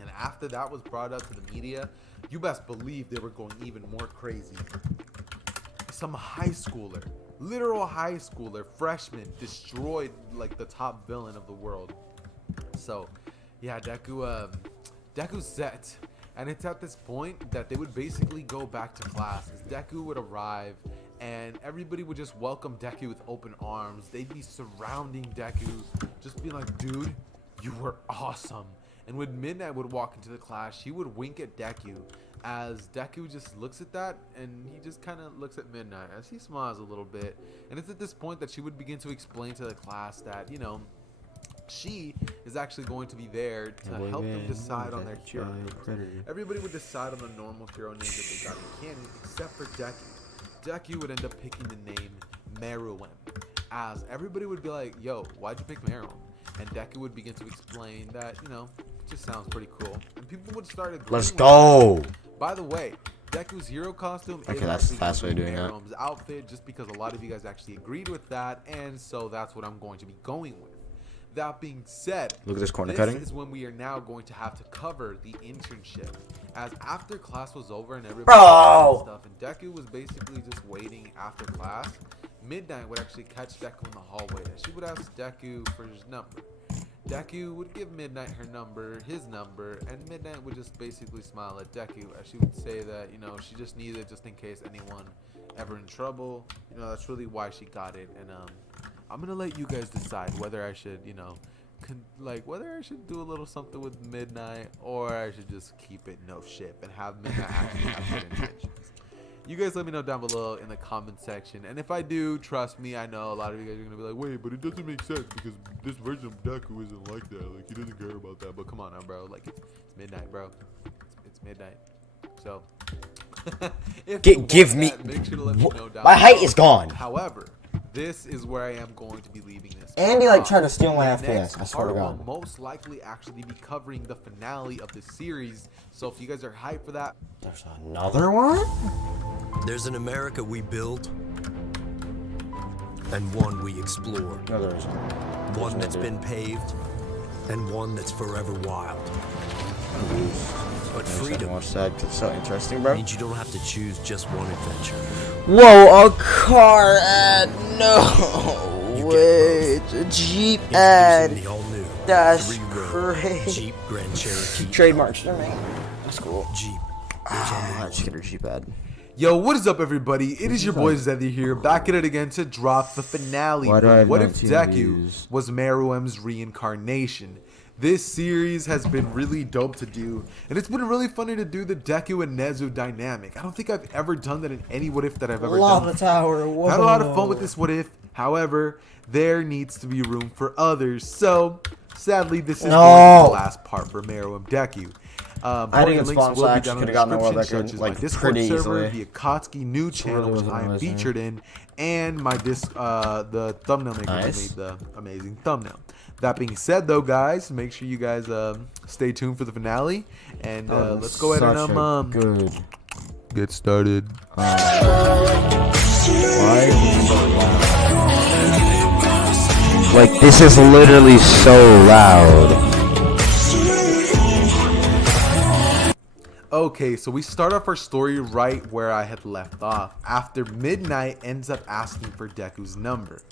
And after that was brought up to the media, you best believe they were going even more crazy. Some high schooler, literal high schooler, freshman, destroyed like the top villain of the world. So, yeah, Deku's set. And it's at this point that they would basically go back to class. Deku would arrive, and everybody would just welcome Deku with open arms. They'd be surrounding Deku, just being like, dude, you were awesome. And when Midnight would walk into the class, she would wink at Deku, as Deku just looks at that, and he just kind of looks at Midnight as he smiles a little bit. And it's at this point that she would begin to explain to the class that, you know, she is actually going to be there to help them decide on their hero names. Everybody would decide on the normal hero names that they got in canon, except for Deku. Deku would end up picking the name Meruem, as everybody would be like, yo, why'd you pick Meruem? And Deku would begin to explain that, you know, it just sounds pretty cool. And people would start agreeing. Let's go. That. By the way, Deku's hero costume is that's the fast way of doing that. Meruem's outfit, just because a lot of you guys actually agreed with that, and so that's what I'm going to be going with. That being said, look at this corner cutting. This is when we are now going to have to cover the internship. As after class was over and everybody was stuff, and Deku was basically just waiting after class, Midnight would actually catch Deku in the hallway. And she would ask Deku for his number. Deku would give Midnight his number, and Midnight would just basically smile at Deku as she would say that, you know, she just needed it just in case anyone ever in trouble. You know, that's really why she got it. And I'm gonna let you guys decide whether I should, you know, whether I should do a little something with Midnight, or I should just keep it no ship and have Midnight actually have good intentions. You guys let me know down below in the comment section, and if I do, trust me, I know a lot of you guys are gonna be like, wait, but it doesn't make sense because this version of Deku isn't like that. Like, he doesn't care about that. But come on now, bro. Like, it's Midnight, bro. It's Midnight. So, if give me. Make sure to let me know down My height below. is gone. However, this is where I am going to be leaving this. Andy like tried to steal my The FPS. next I swear to part God. will most likely actually be covering the finale of the series. So if you guys are hyped for that, There's another one? There's an America we build, and one we explore. No, there isn't. One that's been paved, and one that's forever wild. But freedom Watch that. It's so interesting, bro. means you don't have to choose just one adventure. Whoa, a car ad. No You way. get It's a Jeep Introducing ad. the all-new That's 3-row crazy. Jeep Grand Cherokee. Trademarks to me. That's cool. Jeep. Let's get a Jeep ad. yo, what is up, everybody? It is your boy Zeddy here, back at it again to drop the finale. Why do I have What if 19 Deku views? was Meruem's reincarnation? This series has been really dope to do, and it's been really funny to do the Deku and Nezu dynamic. I don't think I've ever done that in any what if that I've ever done. Lava Tower. Whoa. Had a lot of fun with this what if. However, there needs to be room for others. So, sadly, this is going to be the last part for Meruem Deku. I think it's fun, so I actually could've gotten the world record, such as like, my Discord pretty server, easily. the Akatsuki new channel, which I am featured in, and my the thumbnail maker who made the amazing thumbnail. That being said, though, guys, make sure you guys stay tuned for the finale, and let's go ahead and good. get started. Why is it so loud? Like, this is literally so loud. Okay, so we start off our story right where I had left off, after Midnight ends up asking for Deku's number.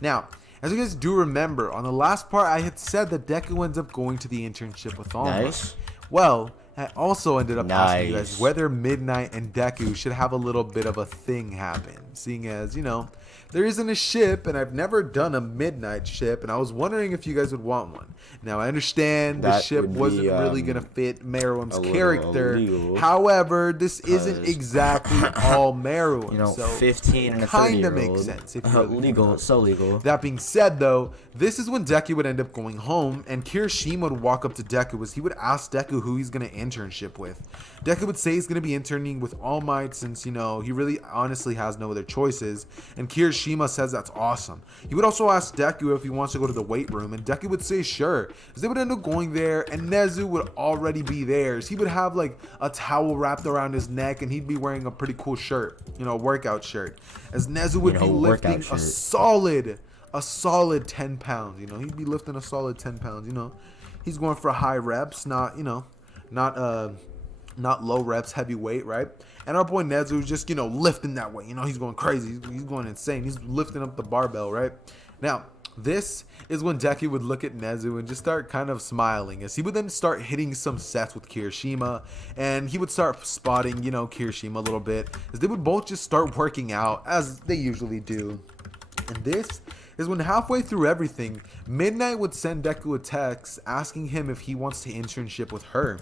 Now, as you guys do remember, on the last part I had said that Deku ends up going to the internship with All Might. Nice. Well, I also ended up asking you guys Nice. whether Midnight and Deku should have a little bit of a thing happen, seeing as, you know, there isn't a ship, and I've never done a Midnight ship, and I was wondering if you guys would want one. Now, I understand the That ship would be, wasn't really going to fit Meruem's a little character. illegal, However, this isn't 'cause- exactly all Meruem. You know, so 15 and a it kinda 30-year-old. makes sense. If you really think Legal, about it. it's so legal. That being said, though, this is when Deku would end up going home, and Kirishima would walk up to Deku as he would ask Deku who he's going to internship with. Deku would say he's going to be interning with All Might since, you know, he really honestly has no other choices, and Kirishima says that's awesome. He would also ask Deku if he wants to go to the weight room, and Deku would say sure, as they would end up going there, and Nezu would already be there. So he would have like a towel wrapped around his neck, and he'd be wearing a pretty cool shirt, you know, a workout shirt, as Nezu would be lifting a solid 10 pounds. You know, he'd be lifting a solid 10 pounds. You know, he's going for high reps, not, you know, not low reps, heavy weight, right? And our boy Nezu just, lifting that weight. He's going crazy. He's going insane. He's lifting up the barbell, right? Now, this is when Deku would look at Nezu and just start kind of smiling, as he would then start hitting some sets with Kirishima, and he would start spotting, Kirishima a little bit, as they would both just start working out as they usually do. And this is when halfway through everything, Midnight would send Deku a text asking him if he wants to internship with her.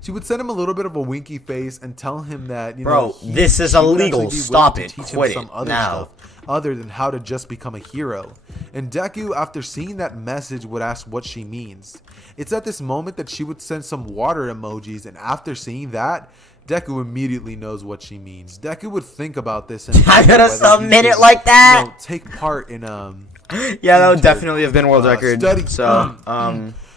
She would send him a little bit of a winky face and tell him that, bro, this is illegal. Stop it. Quit it now. Other than how to just become a hero. And Deku, after seeing that message, would ask what she means. It's at this moment that she would send some water emojis, and after seeing that, Deku immediately knows what she means. Deku would think about this and I gotta submit it like that. Take part in yeah, that would definitely have been world record.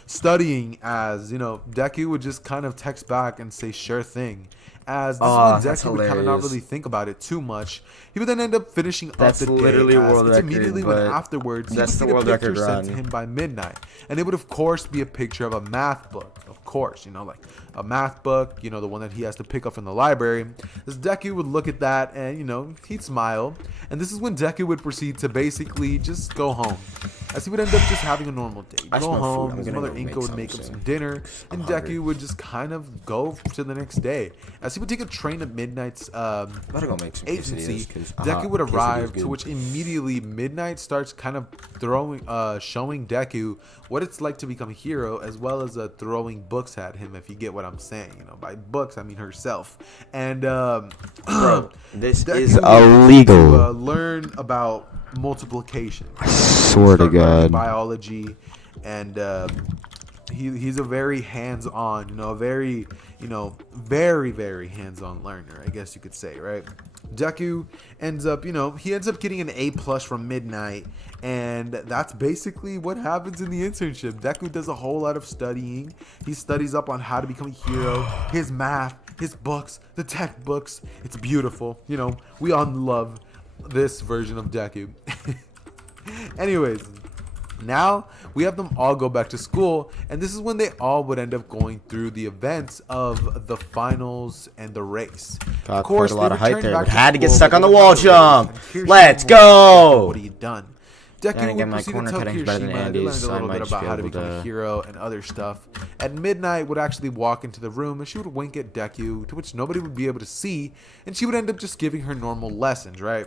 Studying as, Deku would just kind of text back and say sure thing. As this one, Deku would kind of not really think about it too much. He would then end up finishing up the day. Literally world record, immediately when afterwards he would get a picture sent to him by Midnight, and it would of course be a picture of a math book. Of course, like a math book, the one that he has to pick up from the library. As Deku would look at that and he'd smile, and this is when Deku would proceed to basically just go home, as he would end up just having a normal day. Go home, his mother Inko would make him some dinner, and Deku would just kind of go to the next day, as he would take a train at Midnight's agency. Deku would arrive, to which immediately Midnight starts kind of showing Deku what it's like to become a hero, as well as throwing books at him, if you get what I'm saying. By books I mean herself. And bro, this Deku is illegal. to, learn about multiplication. I swear to God. Biology, and he's a very hands-on, a very very, very hands-on learner, I guess you could say, right? Deku ends up, he ends up getting an A+ from Midnight, and that's basically what happens in the internship. Deku does a whole lot of studying. He studies up on how to become a hero, his math, his books, the tech books. It's beautiful. We all love this version of Deku. Anyways, now we have them all go back to school, and this is when they all would end up going through the events of the finals and the race. Got of course, quite a lot of hype there, but to had to get school, stuck on the but wall jump. Let's go. What have you done? Deku would proceed to tell Kirishima they learned a little bit about how to become a hero and other stuff. At Midnight would actually walk into the room, and she would wink at Deku, to which nobody would be able to see, and she would end up just giving her normal lessons, right?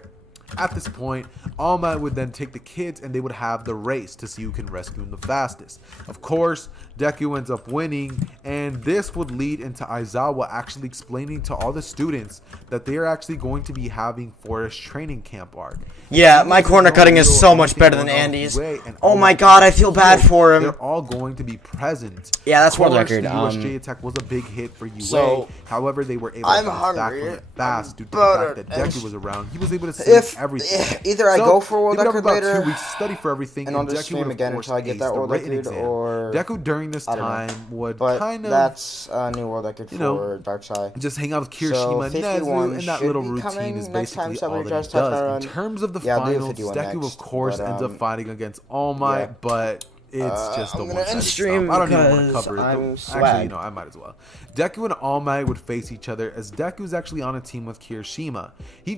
At this point, All Might would then take the kids, and they would have the race to see who can rescue him the fastest. Of course, Deku ends up winning, and this would lead into Aizawa actually explaining to all the students that they are actually going to be having Forest Training Camp arc. Yeah, my corner cutting is so much better than Andy's. Oh my God, I feel bad for him. They're all going to be present. Yeah, that's world record. The USJ attack was a big hit for UA. So, however, they were able to bounce back from it fast due to the fact that Deku was around. He was able to save everything. Either I go for world record about later, 2 weeks to study for everything, and I'll just Deku stream would, again until I get that world record, or Deku during this time would kind of, that's a new world record for Darkside. Just hang out with Kirishima and Nezu, and that little routine is basically all that he does. In terms of the finals, Deku of course ends up fighting against All Might, but it's just a one-sided stream. I don't even want to cover it. I'm Actually, I might as well. Deku and All Might would face each other, as Deku's actually on a team with Kirishima. He